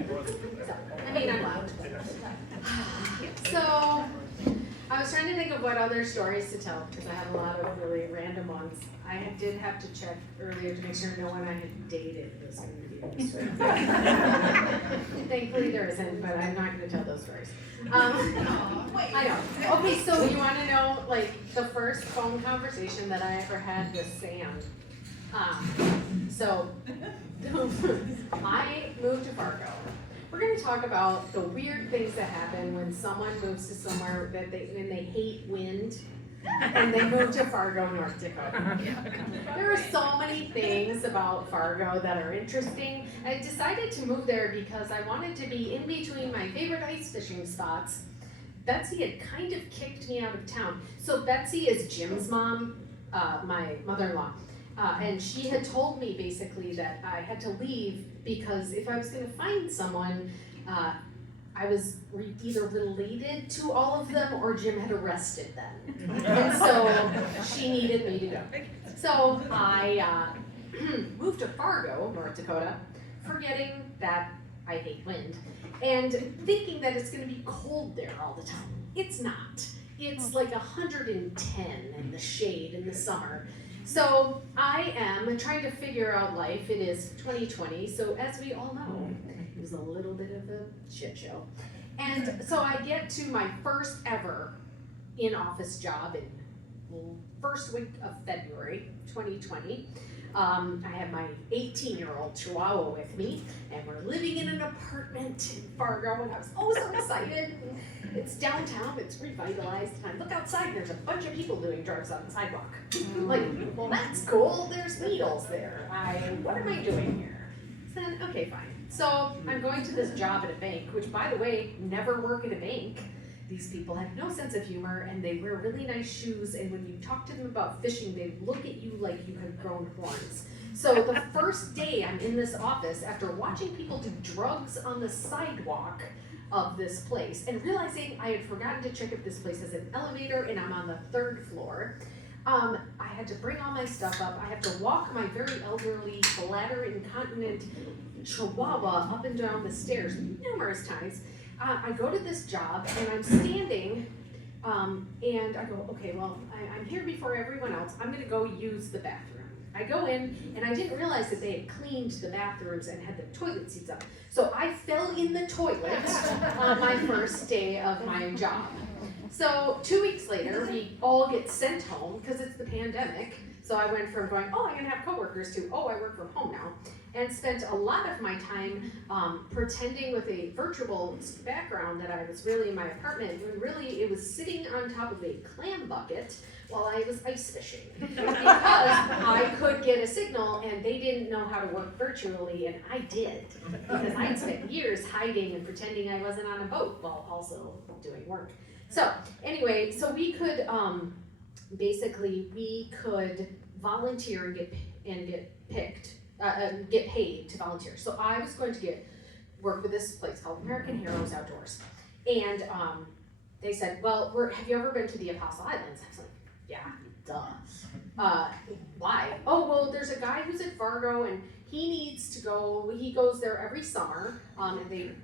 I'm loud. So, I was trying to think of what other stories to tell, because I have a lot of really random ones. I did have to check earlier to make sure no one I had dated was going to be in this story. Thankfully there isn't, but I'm not going to tell those stories. I know. Okay, so you want to know, like, the first phone conversation that I ever had with Sam. So, I moved to Fargo. We're going to talk about the weird things that happen when someone moves to somewhere that when they hate wind and they move to Fargo, North Dakota. There are so many things about Fargo that are interesting. I decided to move there because I wanted to be in between my favorite ice fishing spots. Betsy had kind of kicked me out of town. So Betsy is Jim's mom, my mother-in-law. And she had told me basically that I had to leave because if I was going to find someone, I was either related to all of them or Jim had arrested them. And so she needed me to go. So I moved to Fargo, North Dakota, forgetting that I hate wind, and thinking that it's going to be cold there all the time. It's not. It's like 110 in the shade in the summer. So I am trying to figure out life. It is 2020, so as we all know, it was a little bit of a shit show. And so I get to my first ever in-office job in first week of February 2020. I have my 18-year-old Chihuahua with me, and we're living in an apartment in Fargo, and I was so excited. It's downtown, it's revitalized, and I look outside, and there's a bunch of people doing drugs on the sidewalk. I'm like, well, that's cool, there's needles there. What am I doing here? So then, okay, fine. So I'm going to this job at a bank, which, by the way, never work at a bank. These people have no sense of humor, and they wear really nice shoes, and when you talk to them about fishing, they look at you like you have grown horns. So the first day I'm in this office, after watching people do drugs on the sidewalk of this place, and realizing I had forgotten to check if this place has an elevator, and I'm on the 3rd floor, I had to bring all my stuff up. I have to walk my very elderly, bladder incontinent Chihuahua up and down the stairs numerous times. I go to this job, and I'm standing, and I go, okay, well, I'm here before everyone else. I'm gonna go use the bathroom. I go in, and I didn't realize that they had cleaned the bathrooms and had the toilet seats up. So I fell in the toilet on my first day of my job. So 2 weeks later, we all get sent home because it's the pandemic. So I went from going, oh, I'm gonna have coworkers to, oh, I work from home now. And spent a lot of my time pretending with a virtual background that I was really in my apartment, when really it was sitting on top of a clam bucket while I was ice fishing. Because I could get a signal and they didn't know how to work virtually, and I did. Because I had spent years hiding and pretending I wasn't on a boat while also doing work. So anyway, so we could, basically we could volunteer and get picked. Get paid to volunteer. So I was going to work with this place called American Heroes Outdoors. And they said, well, have you ever been to the Apostle Islands? I was like, yeah, duh. Why? Oh, well, there's a guy who's at Fargo and he needs to go, he goes there every summer, and they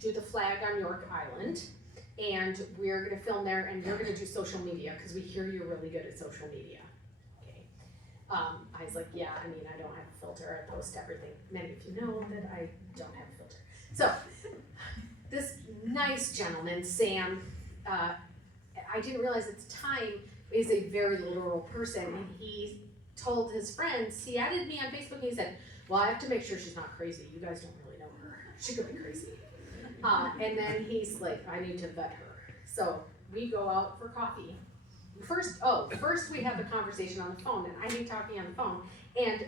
do the flag on York Island. And we're gonna film there, and you're gonna do social media, because we hear you're really good at social media. I was like, yeah, I mean, I don't have a filter, I post everything. Many of you know that I don't have a filter. So, this nice gentleman, Sam, I didn't realize at the time, is a very literal person, and he told his friends, he added me on Facebook, and he said, well, I have to make sure she's not crazy. You guys don't really know her. She could be crazy. And then he's like, I need to vet her. So, we go out for coffee. First we have the conversation on the phone, and I hate talking on the phone, and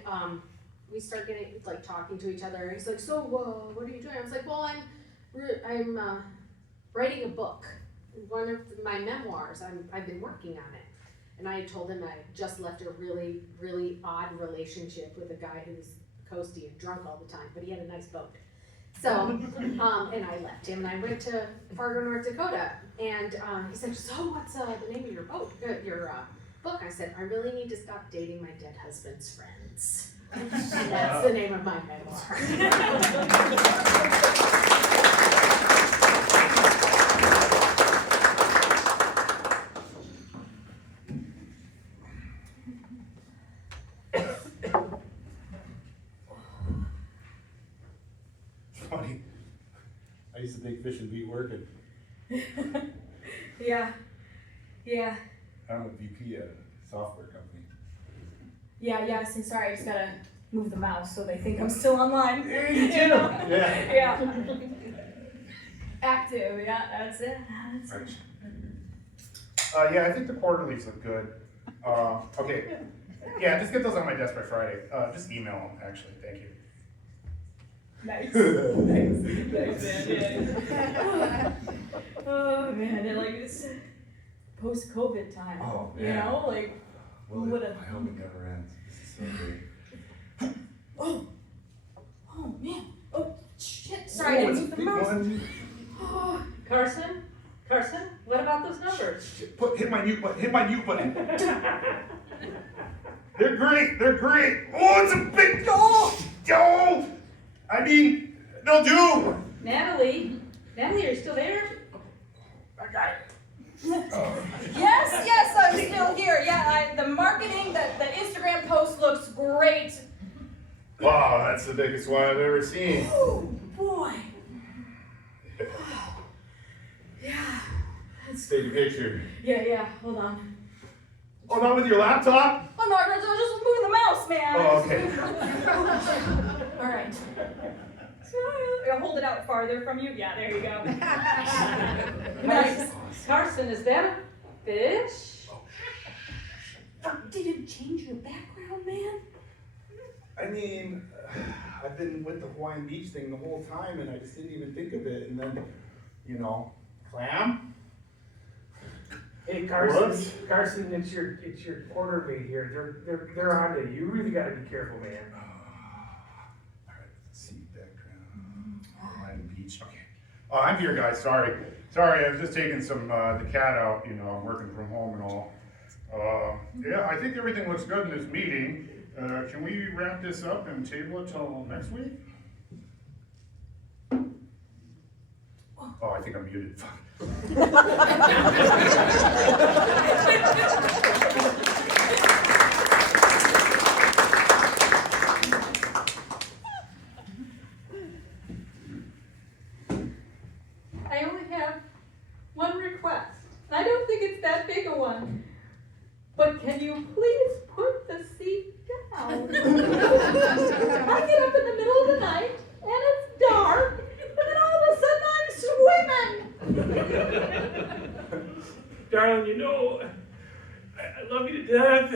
we start getting, like, talking to each other, and he's like, so, what are you doing? I was like, well, I'm writing a book, one of my memoirs, I've been working on it, and I told him I just left a really, really odd relationship with a guy who was coasty and drunk all the time, but he had a nice boat. So, and I left him, and I went to Fargo, North Dakota, and he said, so what's the name of your book? I said, I really need to stop dating my dead husband's friends. And that's the name of my memoir. Funny. I used to think fishing beat working. Yeah. I'm a VP at a software company. Yeah, so sorry, I just gotta move the mouse so they think I'm still online. You know? Yeah. Active, yeah, that's it. Right. Yeah, I think the quarterlies look good. Okay. Yeah, just get those on my desk by Friday. Just email them, actually. Thank you. Nice, man, yeah. Oh man, like it's post-COVID time, Oh, you man. know, like, Well, what I hope it never ends. This is so great. Oh man, oh shit, sorry, I didn't move the mouse. One. Carson, what about those numbers? Hit my mute button. They're great. Oh, it's a big, oh, I mean, they'll do. Natalie, are you still there? I got it. Yes, I'm still here. Yeah, the marketing, the Instagram post looks great. Wow, that's the biggest one I've ever seen. Oh boy. Take a picture. Yeah, hold on. Oh, not with your laptop? Oh I'm not gonna just move the mouse, man. Oh, okay. All right. I'll hold it out farther from you. Yeah, there you go. Nice. Carson, is that a fish? Did you change your background, man? I mean, I've been with the Hawaiian Beach thing the whole time, and I just didn't even think of it. And then, you know, clam. Hey Carson, What? Carson, it's your quartermate here. They're on to you. You really gotta be careful, man. All right, let's see, background. Hawaiian Beach. Okay. Oh, I'm here, guys. Sorry, I was just taking some the cat out. You know, I'm working from home and all. Yeah, I think everything looks good in this meeting. Can we wrap this up and table it till next week? Oh, I think I'm muted. Fuck. I only have one request. I don't think it's that big a one. But can you please put the seat down? I get up in the middle of the night and it's dark, and then all of a sudden I'm swimming. Darling, you know, I love you to death.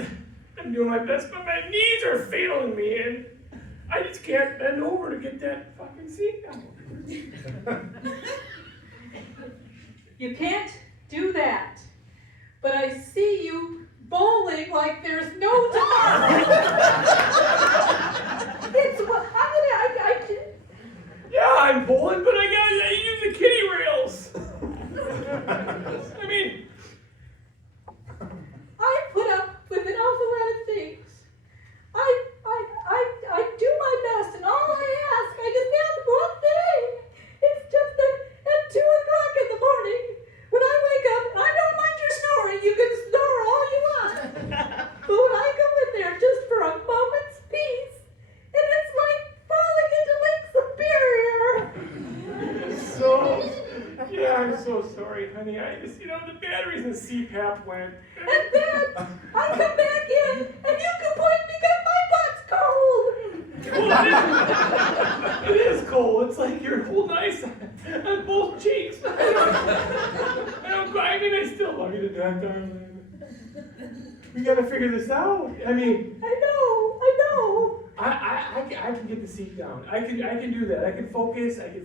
I'm doing my best, but my knees are failing me, and I just can't bend over to get that fucking seat down. You can't do that. But I see you bowling like there's no tomorrow. Yeah, I'm bowling, but I use the kiddie rails. I mean, I put up with an awful lot of things. I do my best, and all I ask, I just ask one thing. It's just that at 2 o'clock in the morning, when I wake up, and I don't mind your snoring, you can snore all you want. But when I go in there just for a moment's peace, and it's like falling into Lake Superior. yeah, I'm so sorry, honey. I just, the batteries in the CPAP went. And then I come back in, and you complain because my butt's cold. Well, it is cold. It's like you're holding ice on both cheeks. I don't cry. I mean, I still love you to death, darling. We gotta figure this out. I mean, I know. I can get the seat down. I can do that. I can focus. I can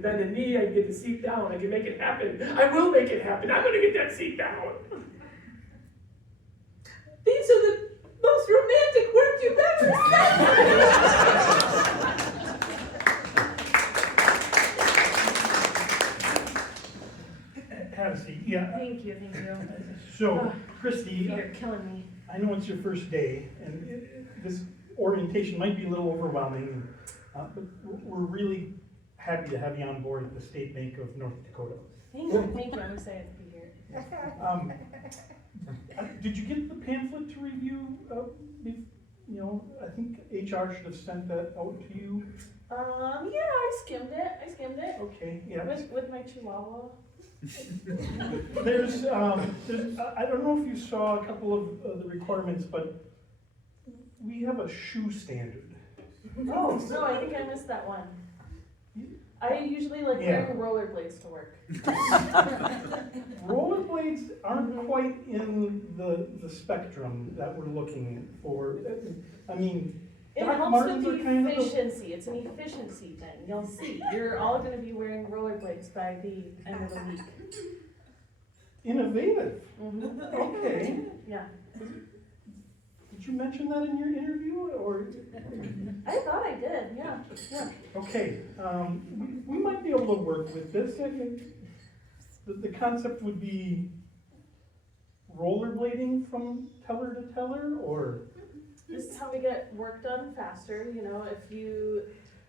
bend a knee. I can get the seat down. I can make it happen. I will make it happen. I'm gonna get that seat down. These are the most romantic words you've ever Have a seat. Yeah. Thank you. So, Christy, You're killing me. I know it's your first day, and this orientation might be a little overwhelming, but we're really happy to have you on board at the State Bank of North Dakota. Thank you. I'm excited to be here. Did you get the pamphlet to review? I think HR should have sent that out to you. Yeah, I skimmed it. Okay, yeah. With my chihuahua. There's, I don't know if you saw a couple of the requirements, but we have a shoe standard. Oh, no, I think I missed that one. I usually like wearing rollerblades to work. Rollerblades aren't quite in the spectrum that we're looking for. I mean, It Doc helps Martens with are the kind of efficiency. It's an efficiency thing. You'll see. You're all going to be wearing rollerblades by the end of the week. innovative. Mm-hmm. Okay. Yeah. Did you mention that in your interview, or? I thought I did. Yeah. Okay, we might be able to work with this. The concept would be rollerblading from teller to teller, or? This is how we get work done faster. If you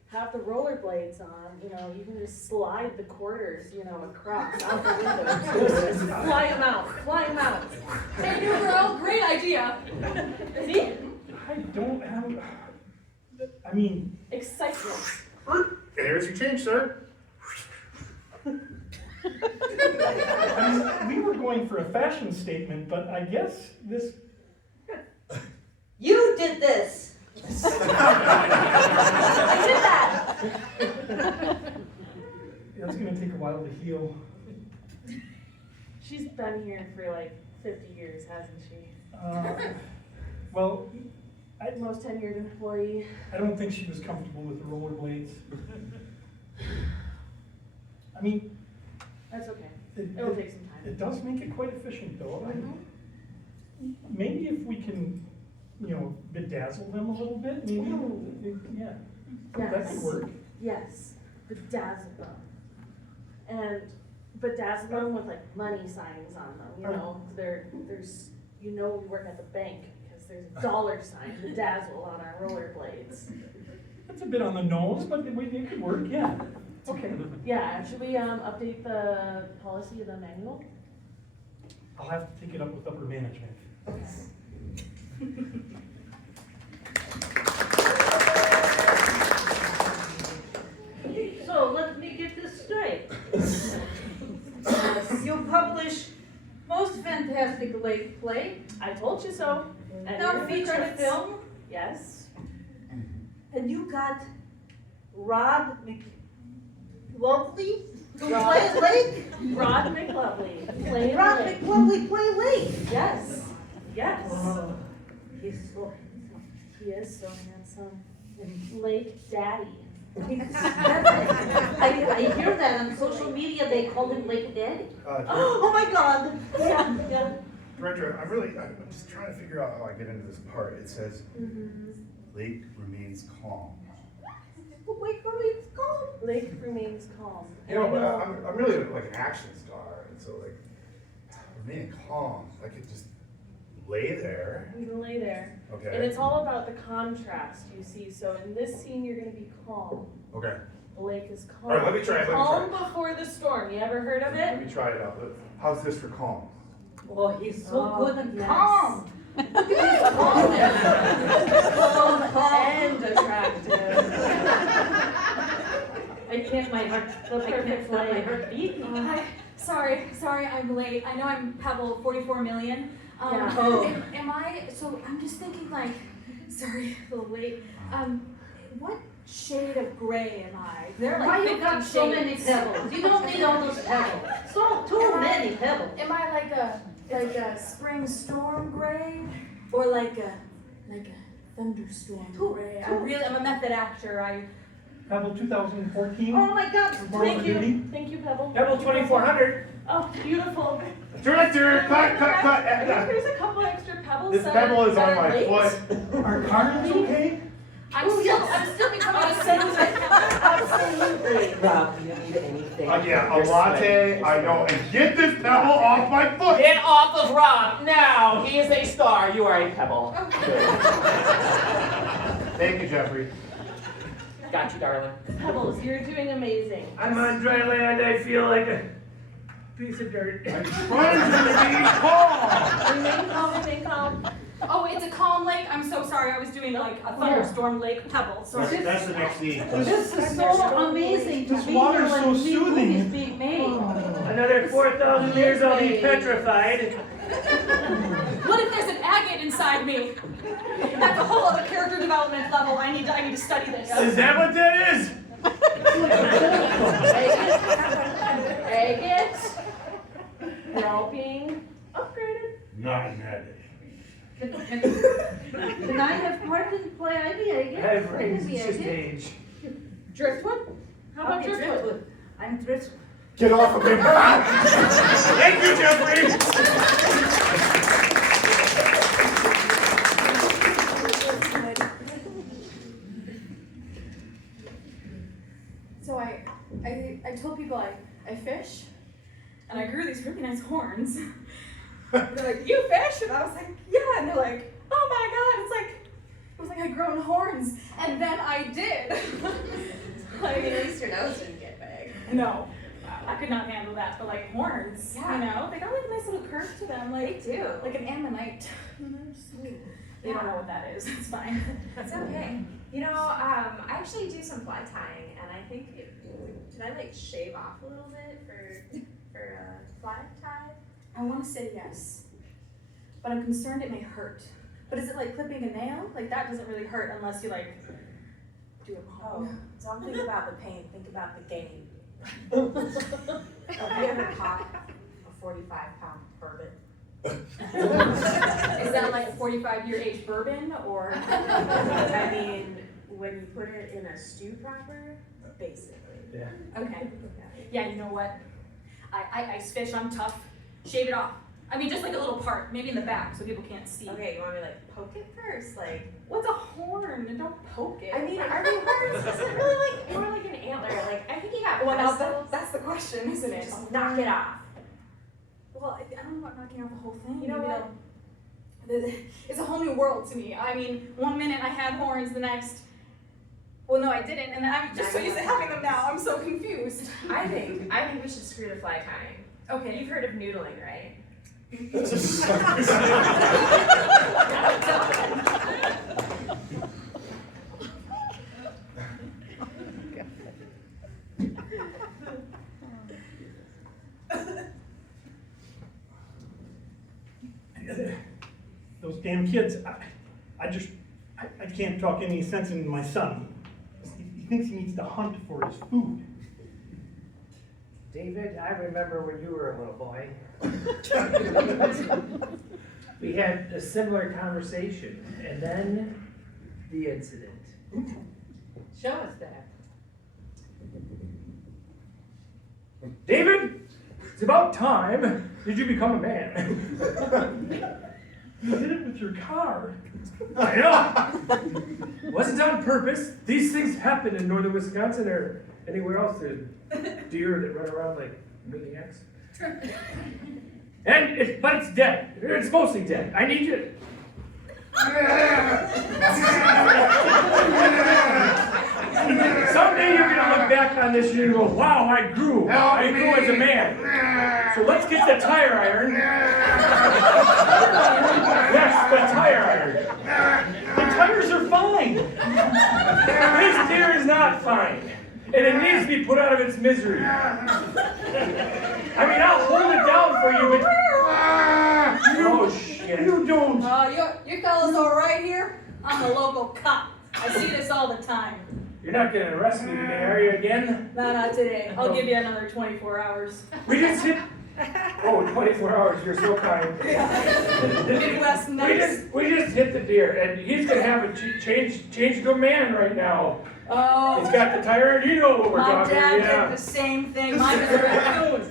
have the rollerblades on, you can just slide the quarters, across out the window. Just fly them out. Hey, new girl, great idea. See? I don't have, I mean. Excitement. Here's your change, sir. We were going for a fashion statement, but I guess this did this. I did that. That's gonna take a while to heal. She's been here for like 50 years, hasn't she? Well, Most tenured employee. I don't think she was comfortable with the rollerblades. I mean, That's okay. it, It'll it, take some time. it does make it quite efficient though. Maybe if we can, bedazzle them a little bit, maybe, yeah. That Yes. could work. Yes, bedazzle them. And bedazzle them with like money signs on them, there's, we work at the bank because there's a dollar sign bedazzle on our rollerblades. That's a bit on the nose, but it could work, yeah. Okay. Yeah, should we update the policy of the manual? I'll have to take it up with upper management. So let me get this straight. You publish most fantastic lake play, I told you so. And now here are the feature credits. film, Yes. and you got Rod McLovely to Rod. play lake? Rod McLovely. Play Rod Lake. McLovely play lake? Yes. Yes. He's so He is so handsome. Lake Daddy. I hear that on social media, they call him Lake Daddy. Oh my God! Yeah, yeah. Director, I'm just trying to figure out how I get into this part. It says, lake remains calm. Wait for me, it's cold. Lake remains calm. But I'm really like an action star, and so like, remaining calm, I could just lay there. You can lay there. Okay. And it's all about the contrast, you see. So in this scene, you're going to be calm. Okay. The lake is calm. All right, let me try it, Calm before the storm. You ever heard of Let it? me try it out. How's this for calm? Oh, he's so good and yes. calm. He's calm And attractive. I can't, my heart, I can't stop my heart beating. Hi, sorry, I'm late. I know I'm Pebble 44 million. Yeah. Oh. Am I, so I'm just thinking like, sorry, a little late. What shade of gray am I? There are Why like you 50 got so many shades. pebbles? You don't need all those pebbles. Too many pebbles. Am I like a spring storm gray? Or like a thunderstorm gray? I'm a method actor. Pebble 2014. Oh my God. Thank you. Thank you, Pebble. Pebble 2400. Oh, beautiful. Director, cut. There's a couple extra pebbles. This that pebble is that on are my late. foot. Are cards okay? I'm still becoming a citizen. Absolutely. Rob, do you need anything? Yeah, a You're latte, sweating. I know, and get this pebble off my foot! Get off of Rob now! He is a star. You are a pebble. Thank you, Jeffrey. Got you, darling. Pebbles, you're doing amazing. I'm on dry land. I feel like a piece of dirt. I'm trying to be calm! Remain calm. Oh, it's a calm lake? I'm so sorry. I was doing like a thunderstorm lake pebble. Sorry. That's the next scene. This is so amazing to This be here water's when so new soothing. movies being made. Another 4,000 years I'll be petrified. What if there's an agate inside me? That's a whole other character development level. I need to study this. Is that what that is? Agate. Groping. Upgraded. Not an addict. Can I have part in the play? I guess. I've I can raised be just a age. Driftwood? How about Okay, driftwood? driftwood. I'm driftwood. Get off of him! Thank you, Jeffrey! So I told people I fish, and I grew these really nice horns. They're like, you fish? And I was like, yeah. And they're like, oh my God, it was like I'd grown horns. And then I did. I mean, at least your nose didn't get big. No, I could not handle that. But like horns, Yeah. you know, they got like a nice little curve to them, like They do. like an ammonite. They don't know what that is. It's fine. It's okay. You know, I actually do some fly tying, and I think can I like shave off a little bit for fly tie? I want to say yes, but I'm concerned it may hurt. But is it like clipping a nail? Like that doesn't really hurt unless you like do it Oh, wrong. don't think about the pain, think about the gain. Have you ever caught a 45-pound bourbon? Is that like a 45-year age bourbon or? I mean, when you put it in a stew proper, basically. Yeah. Okay. Yeah, you know what? I ice fish, I'm tough. Shave it off. I mean, just like a little part, maybe in the back so people can't see. Okay, you want me to like poke it first? Like, What's a horn? Don't poke it. I mean, are they horns? Is it really like more like an antler? Like, I think you got Well, now pedestals. that's the question, isn't it? Just knock it off. Well, I don't know about knocking out the whole thing. You know Maybe what? It's a whole new world to me. I mean, one minute I had horns, the next, well, no, I didn't, and I'm just so used to having them now. I'm so confused. I think we should screw the fly tying. Okay. You've heard of noodling, right? Those damn kids, I can't talk any sense into my son. He thinks he needs to hunt for his food. David, I remember when you were a little boy. We had a similar conversation, and then the incident. Show us that. David, it's about time. Did you become a man? You did it with your car. I know. Wasn't on purpose. These things happen in northern Wisconsin or anywhere else. There's deer that run around like maniacs. But it's dead. It's mostly dead. I need you. Someday you're gonna look back on this and go, wow, I grew. I grew as a man. So let's get the tire iron. Yes, the tire iron. The tires are fine. This deer is not fine. And it needs to be put out of its misery. I mean, I'll hold it down for you, but... Oh, shit. You don't. You fellas all right here? I'm a local cop. I see this all the time. You're not gonna arrest me today, are you, again? No, not today. I'll give you another 24 hours. We just hit... Oh, 24 hours, you're so kind. Midwest nice. We just hit the deer, and he's gonna have a change to a man right now. Oh. He's got the tire, and you know what we're My talking dad about. did the same thing. Mine was a raccoon.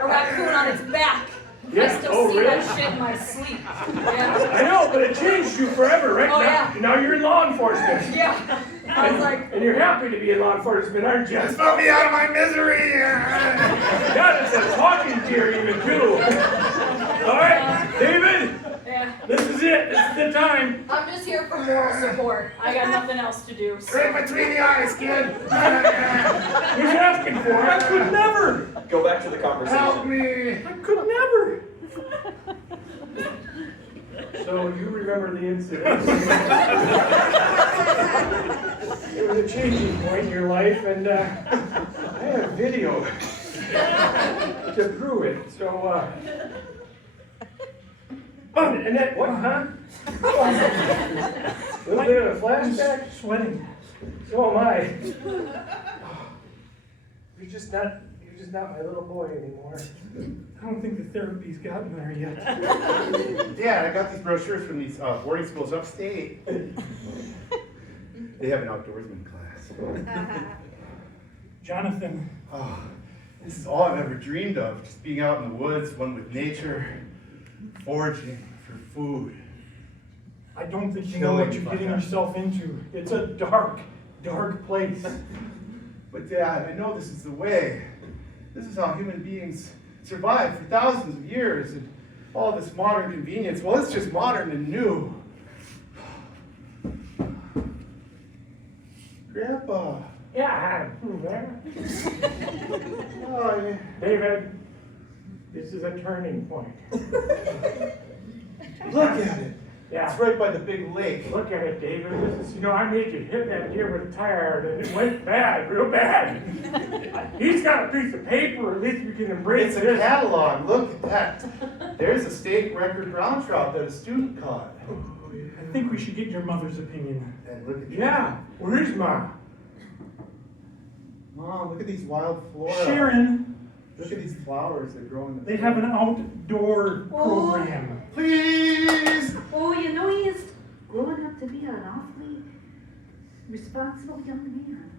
A raccoon on its back. Yeah. I still Oh, see really? that shit in my sleep. Yeah. I know, but it changed you forever, right? Oh, now, yeah. now you're in law enforcement. Yeah. I was like, And you're happy to be in law enforcement, aren't you? Let me out of my misery! God, it's a talking deer even too. All right, David, yeah. this is it. This is the time. I'm just here for moral support. I got nothing else to do. So. Right between the eyes, kid! Who's asking for it? I could never. Go back to the conversation. Help me! I could never. So you remember the incident. It was a changing point in your life, and I have a video to prove it. So, and that, what, huh? A little bit of a flashback? Sweating. So am I. You're just not my little boy anymore. I don't think the therapy's gotten there yet. Dad, I got these brochures from these boarding schools upstate. They have an outdoorsman class. Jonathan, Oh, this is all I've ever dreamed of, just being out in the woods, one with nature, foraging for food. I don't think you know what you're Killing getting fucker. yourself into. It's a dark, dark place. But Dad, I know this is the way. This is how human beings survived for thousands of years, and all this modern convenience, well, it's just modern and new. Grandpa. Yeah, there. Oh, yeah. David, this is a turning point. Look at it. Yeah. It's right by the big lake. Look at it, David. This is, I made you hit that deer with a tire iron, and it went bad, real bad. He's got a piece of paper. At least we can embrace It's a this. catalog. Look at that. There's a state record brown trout that a student caught. I think we should get your mother's opinion. And look at Yeah, where's Ma? Mom, look at these wild flora. Sharon, Look at these flowers that grow in the. they have an outdoor program. Please! Oh, you know, he is growing up to be an awfully responsible young man.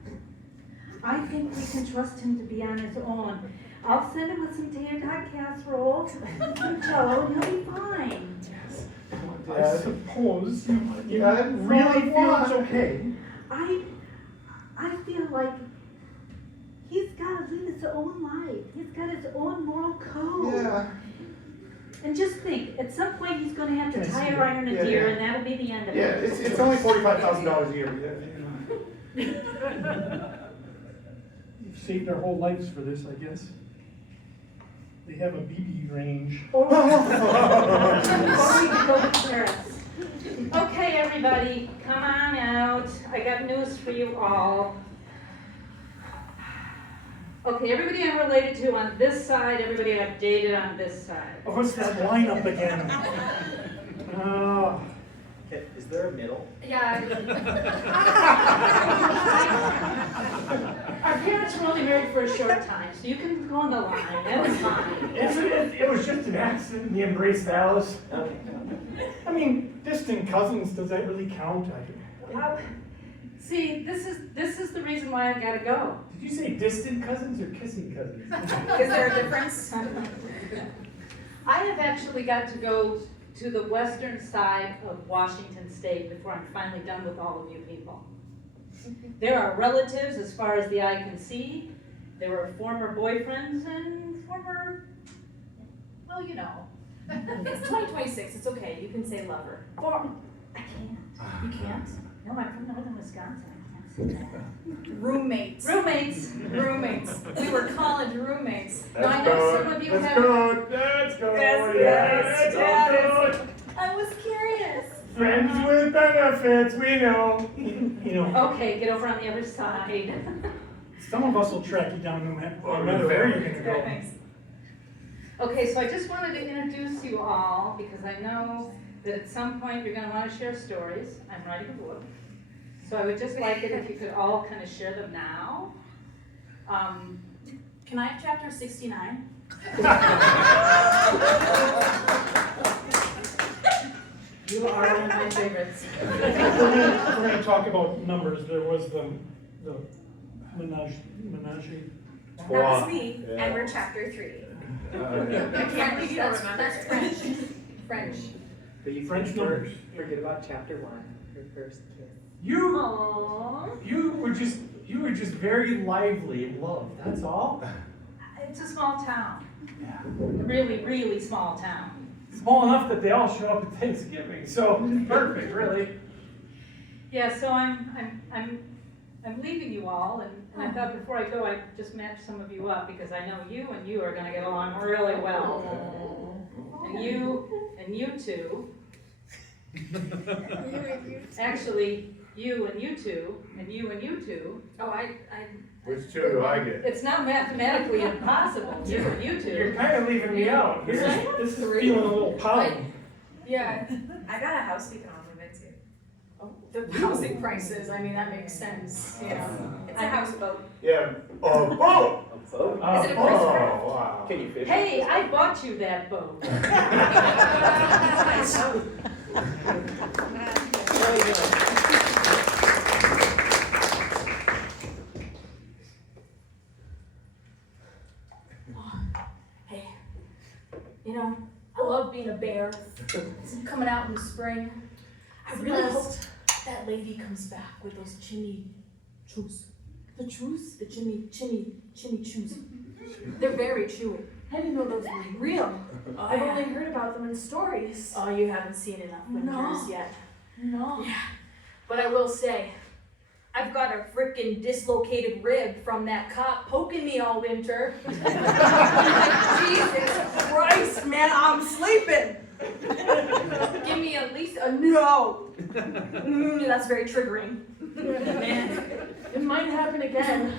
I think we can trust him to be on his own. I'll send him with some tater tot casserole, some jello, and he'll be fine. I suppose you Dad, really feel why? it's okay. I feel like he's got to lead his own life. He's got his own moral code. Yeah. And just think, at some point he's going to have to Can I see tire it? iron a Yeah, deer, yeah. and that'll be the end of Yeah, it. it's only $45,000 a year. You've saved our whole lives for this, I guess. They have a BB range. Or we can go to Paris. Okay, everybody, come on out. I got news for you all. Okay, everybody I'm related to on this side, everybody I've dated on this side. Oh, what's that lineup again? Okay, is there a middle? Yeah. Our parents were only married for a short time, so you can go on the line, that was fine. It was just an accident in the Embrace Palace. Okay. I mean, distant cousins, does that really count? See, this is the reason why I gotta go. Did you say distant cousins or kissing cousins? Is there a difference? I have actually got to go to the western side of Washington State before I'm finally done with all of you people. There are relatives as far as the eye can see. There are former boyfriends and former, well, you know. It's 2026, it's okay, you can say lover. I can't. You can't? No, I'm from northern Wisconsin. I can't say that. Roommates. Roommates. Roommates. We were college roommates. No, I know some of you That's have. good. That's good. Yes, That's good. I was curious. Friends with benefits, we know. You know, Okay, get over on the other side. some of us will track you down no matter where you're gonna go. Thanks. Okay, so I just wanted to introduce you all because I know that at some point you're gonna wanna share stories. I'm writing a book. So I would just like it if you could all kind of share them now. Can I have chapter 69? You are one of my favorites. We're gonna talk about numbers. There was the menage. That was me, and we're chapter 3. Yeah. I can't believe you don't remember. That's French. French. But you French numbers. forget about chapter 1, her first kiss. You were just very lively in love, that's all. It's a small town. Really, really small town. Small enough that they all show up at Thanksgiving, so it's perfect, really. Yeah, so I'm leaving you all, and I thought before I go, I'd just match some of you up because I know you and you are gonna get along really well. And you two. Actually, you and you two, and you and you two. Oh, Which two do I get? It's not mathematically impossible, you and you You're two. kind of leaving me out. This is feeling a little pouty. yeah. I got a house we can all move into. The housing prices, I mean, that makes sense, you know. It's a houseboat. Yeah, oh, A boat? Is it a oh, price wow. Can you fish? Hey, I bought you that boat. Hey, you know, I love being a bear. Coming out in the spring. I really hope that lady comes back with those chimney chews. The chews? The chimney chews. They're very chewy. I didn't know those were real. Oh, I've yeah. only heard about them in stories. Oh, you haven't seen enough winters No. yet. No. Yeah, but I will say, I've got a frickin' dislocated rib from that cop poking me all winter. Jesus Christ, man, I'm sleeping. Give me at least a no. That's very triggering. Man. It might happen again.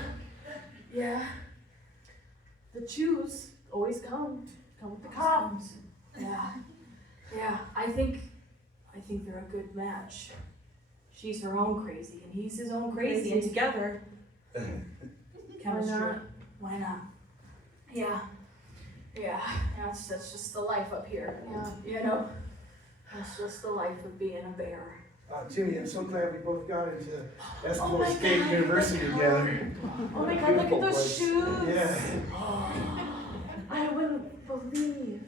Yeah. The chews always come with the cops. Yeah. Yeah, I think they're a good match. She's her own crazy, and he's his own crazy, and together, chemistry. Why not? Yeah, that's just the life up here. Yeah, that's just the life of being a bear. Jimmy, I'm so glad we both got into Eskimo State University together. Oh my God, look at those Place. shoes. Yeah. I wouldn't believe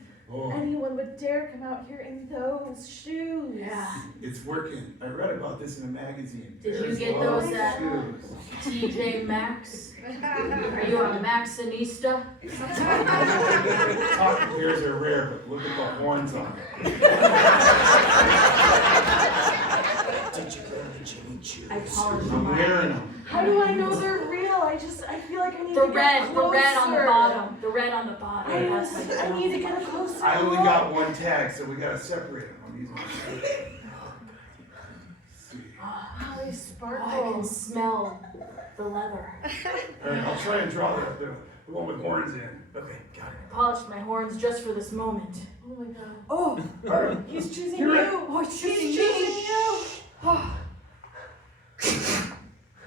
anyone would dare come out here in those shoes. Yeah. It's working. I read about this in a magazine. Did you Bears get love those at shoes. TJ Maxx? Are you a Maxxinista? Talking bears are rare, but look at the horns on it. Did you learn the Jimmy Choos? I polished I'm mine. wearing them. How do I know they're real? I feel like I need The to get red on the closer. bottom. The red on the bottom. I need to get a closer I only look. got one tag, so we gotta separate them on these ones. Oh, they Oh, sparkle. I can smell the leather. All right, I'll try and draw the one with horns in. Okay, got it. Polished my horns just for this moment. Oh my God. Oh, All right. He's choosing You're you. right. oh, it's choosing He's me. choosing you. Oh,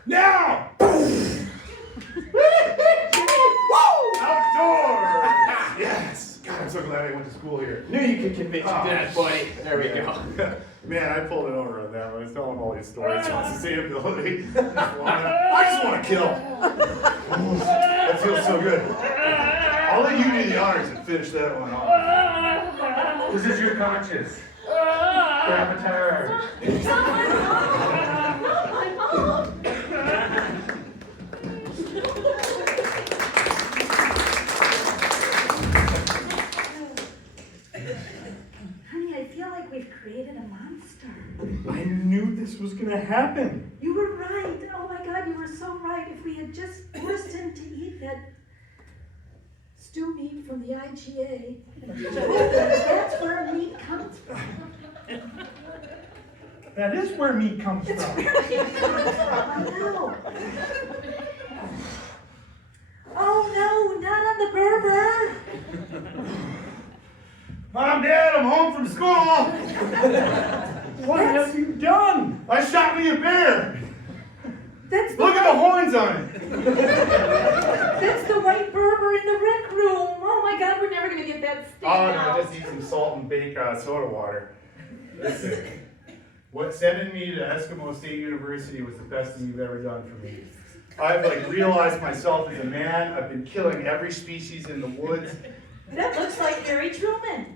Now! Outdoors! Yes! God, I'm so glad I went to school here. Knew you could convince you that, buddy. There we go. Man, I pulled it over on that one. I was telling all these stories. It's sustainability. I just want to kill. That feels so good. I'll let you do the honors and finish that one off. This is your conscience. Grab a tire. Honey, I feel like we've created a monster. I knew this was gonna happen. You were right. Oh my God, you were so right. If we had just forced him to eat that stew meat from the IGA, that's where meat comes from. That is where meat comes from. I know. Oh no, not on the Berber. Mom, Dad, I'm home from school. What have you done? I shot me a bear. That's the Look at the horns on it. That's the white Berber in the rec room. Oh my God, we're never gonna get that steak Oh out. no, just eat some salt and bake soda water. Listen, what sending me to Eskimo State University was the best thing you've ever done for me. I've realized myself as a man. I've been killing every species in the woods. That looks like Harry Truman.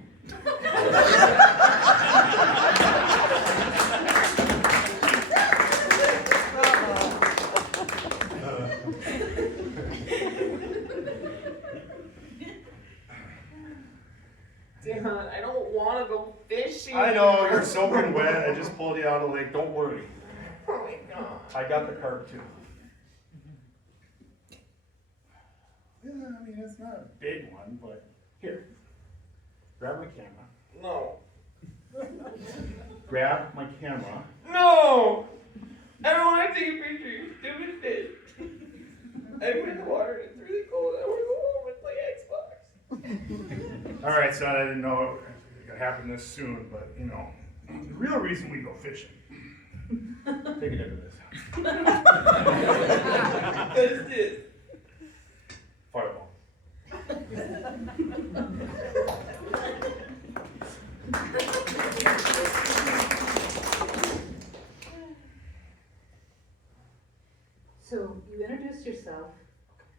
Dan, I don't want to go fishing. I know, you're soaking wet. I just pulled you out of the lake. Don't worry. Oh my God. I got the carp too. Yeah, I mean, it's not a big one, but here. Grab my camera. No. Grab my camera. No! I don't want to take a picture, you stupid fish. I put in the water and it's really cold. I want to go home and play Xbox. All right, son, I didn't know it could happen this soon, but you know, the real reason we go fishing. Take it into this. What is this? Fireball. So you introduce yourself,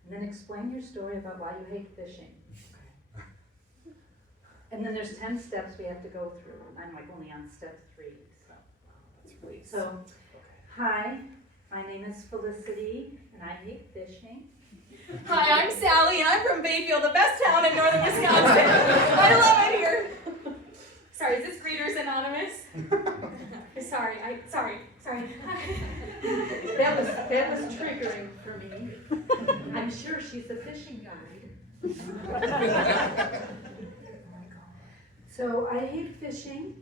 and then explain your story about why you hate fishing. And then there's 10 steps we have to go through. I'm only on step 3, so. So, hi, my name is Felicity, and I hate fishing. Hi, I'm Sally, and I'm from Bayfield, the best town in northern Wisconsin. I love it here. Sorry, is this Greeters Anonymous? Sorry. That was triggering for me. I'm sure she's a fishing guide. So I hate fishing.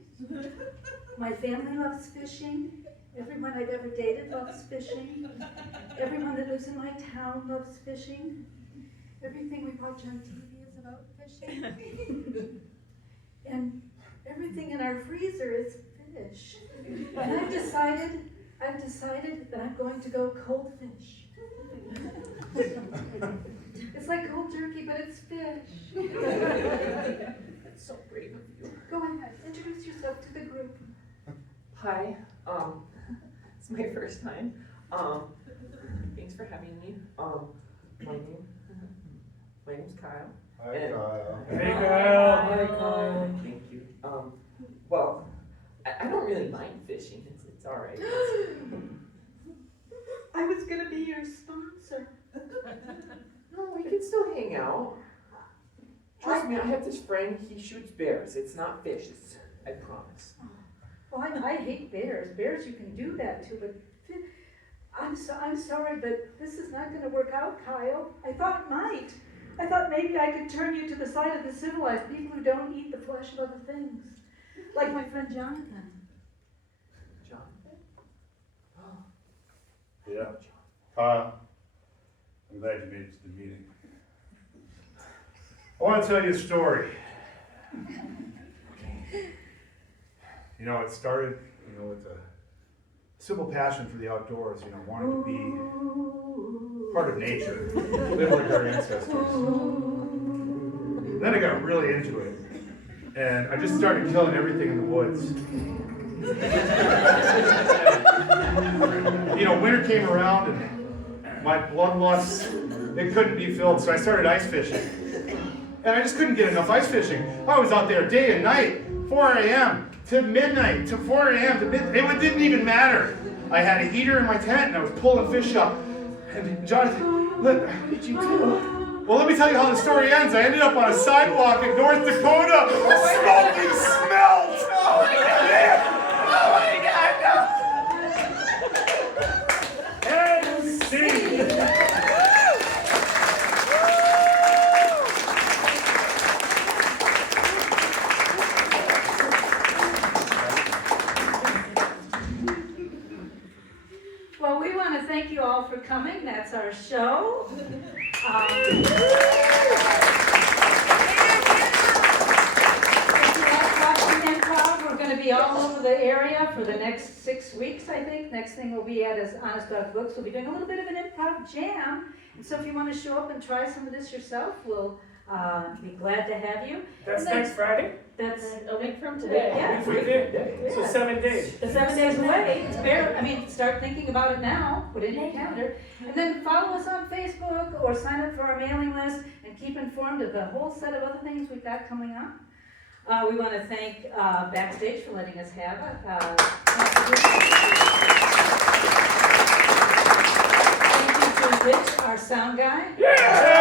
My family loves fishing. Everyone I've ever dated loves fishing. Everyone that lives in my town loves fishing. Everything we watch on TV is about fishing. And everything in our decided that I'm going to go cold fish. It's like cold turkey, but it's fish. That's so brave of you. Go ahead, introduce yourself to the group. Hi, it's my first time. Thanks for having me. My name's Kyle. Hi, And- Kyle. Hey, Kyle. Hi, Kyle. Thank you. Well, I don't really mind fishing. It's all right. I was gonna be your sponsor. No, we can still hang out. Trust me, I have this friend. He shoots bears. It's not fish. I promise. Well, I hate bears. Bears you can do that to, but I'm sorry, but this is not gonna work out, Kyle. I thought it might. I thought maybe I could turn you to the side of the civilized people who don't eat the flesh of other things. Like my friend Jonathan. Jonathan? Yeah. Kyle, I'm glad you made it to the meeting. I want to tell you a story. You know, it started, with a simple passion for the outdoors, wanting to be part of nature, live like our ancestors. Then I got really into it, and I just started killing everything in the woods. Winter came around, and my bloodlust, it couldn't be filled, so I started ice fishing. And I just couldn't get enough ice fishing. I was out there day and night, 4 a.m. to midnight, to 4 a.m. to midnight. It didn't even matter. I had a heater in my tent, and I was pulling fish up. And Jonathan, what did you do? Well, let me tell you how the story ends. I ended up on a sidewalk in North Dakota, smoking smelt. Oh my God! Oh my God! No! And see. Well, we want to thank you all for coming. That's our show. If you like watching improv, we're going to be all over the area for the next 6 weeks, I think. Next thing we'll be at is Honest Dog Books. We'll be doing a little bit of an improv jam. And so if you want to show up and try some of this yourself, we'll be glad to have you. That's next Friday? That's A week from today. Yeah. We did. So 7 days. It's 7 days away. It's start thinking about it now. Put it in your calendar. And then follow us on Facebook or sign up for our mailing list and keep informed of the whole set of other things we've got coming up. We want to thank Backstage for letting us have it. Thank you to Rich, our sound guy. Yeah!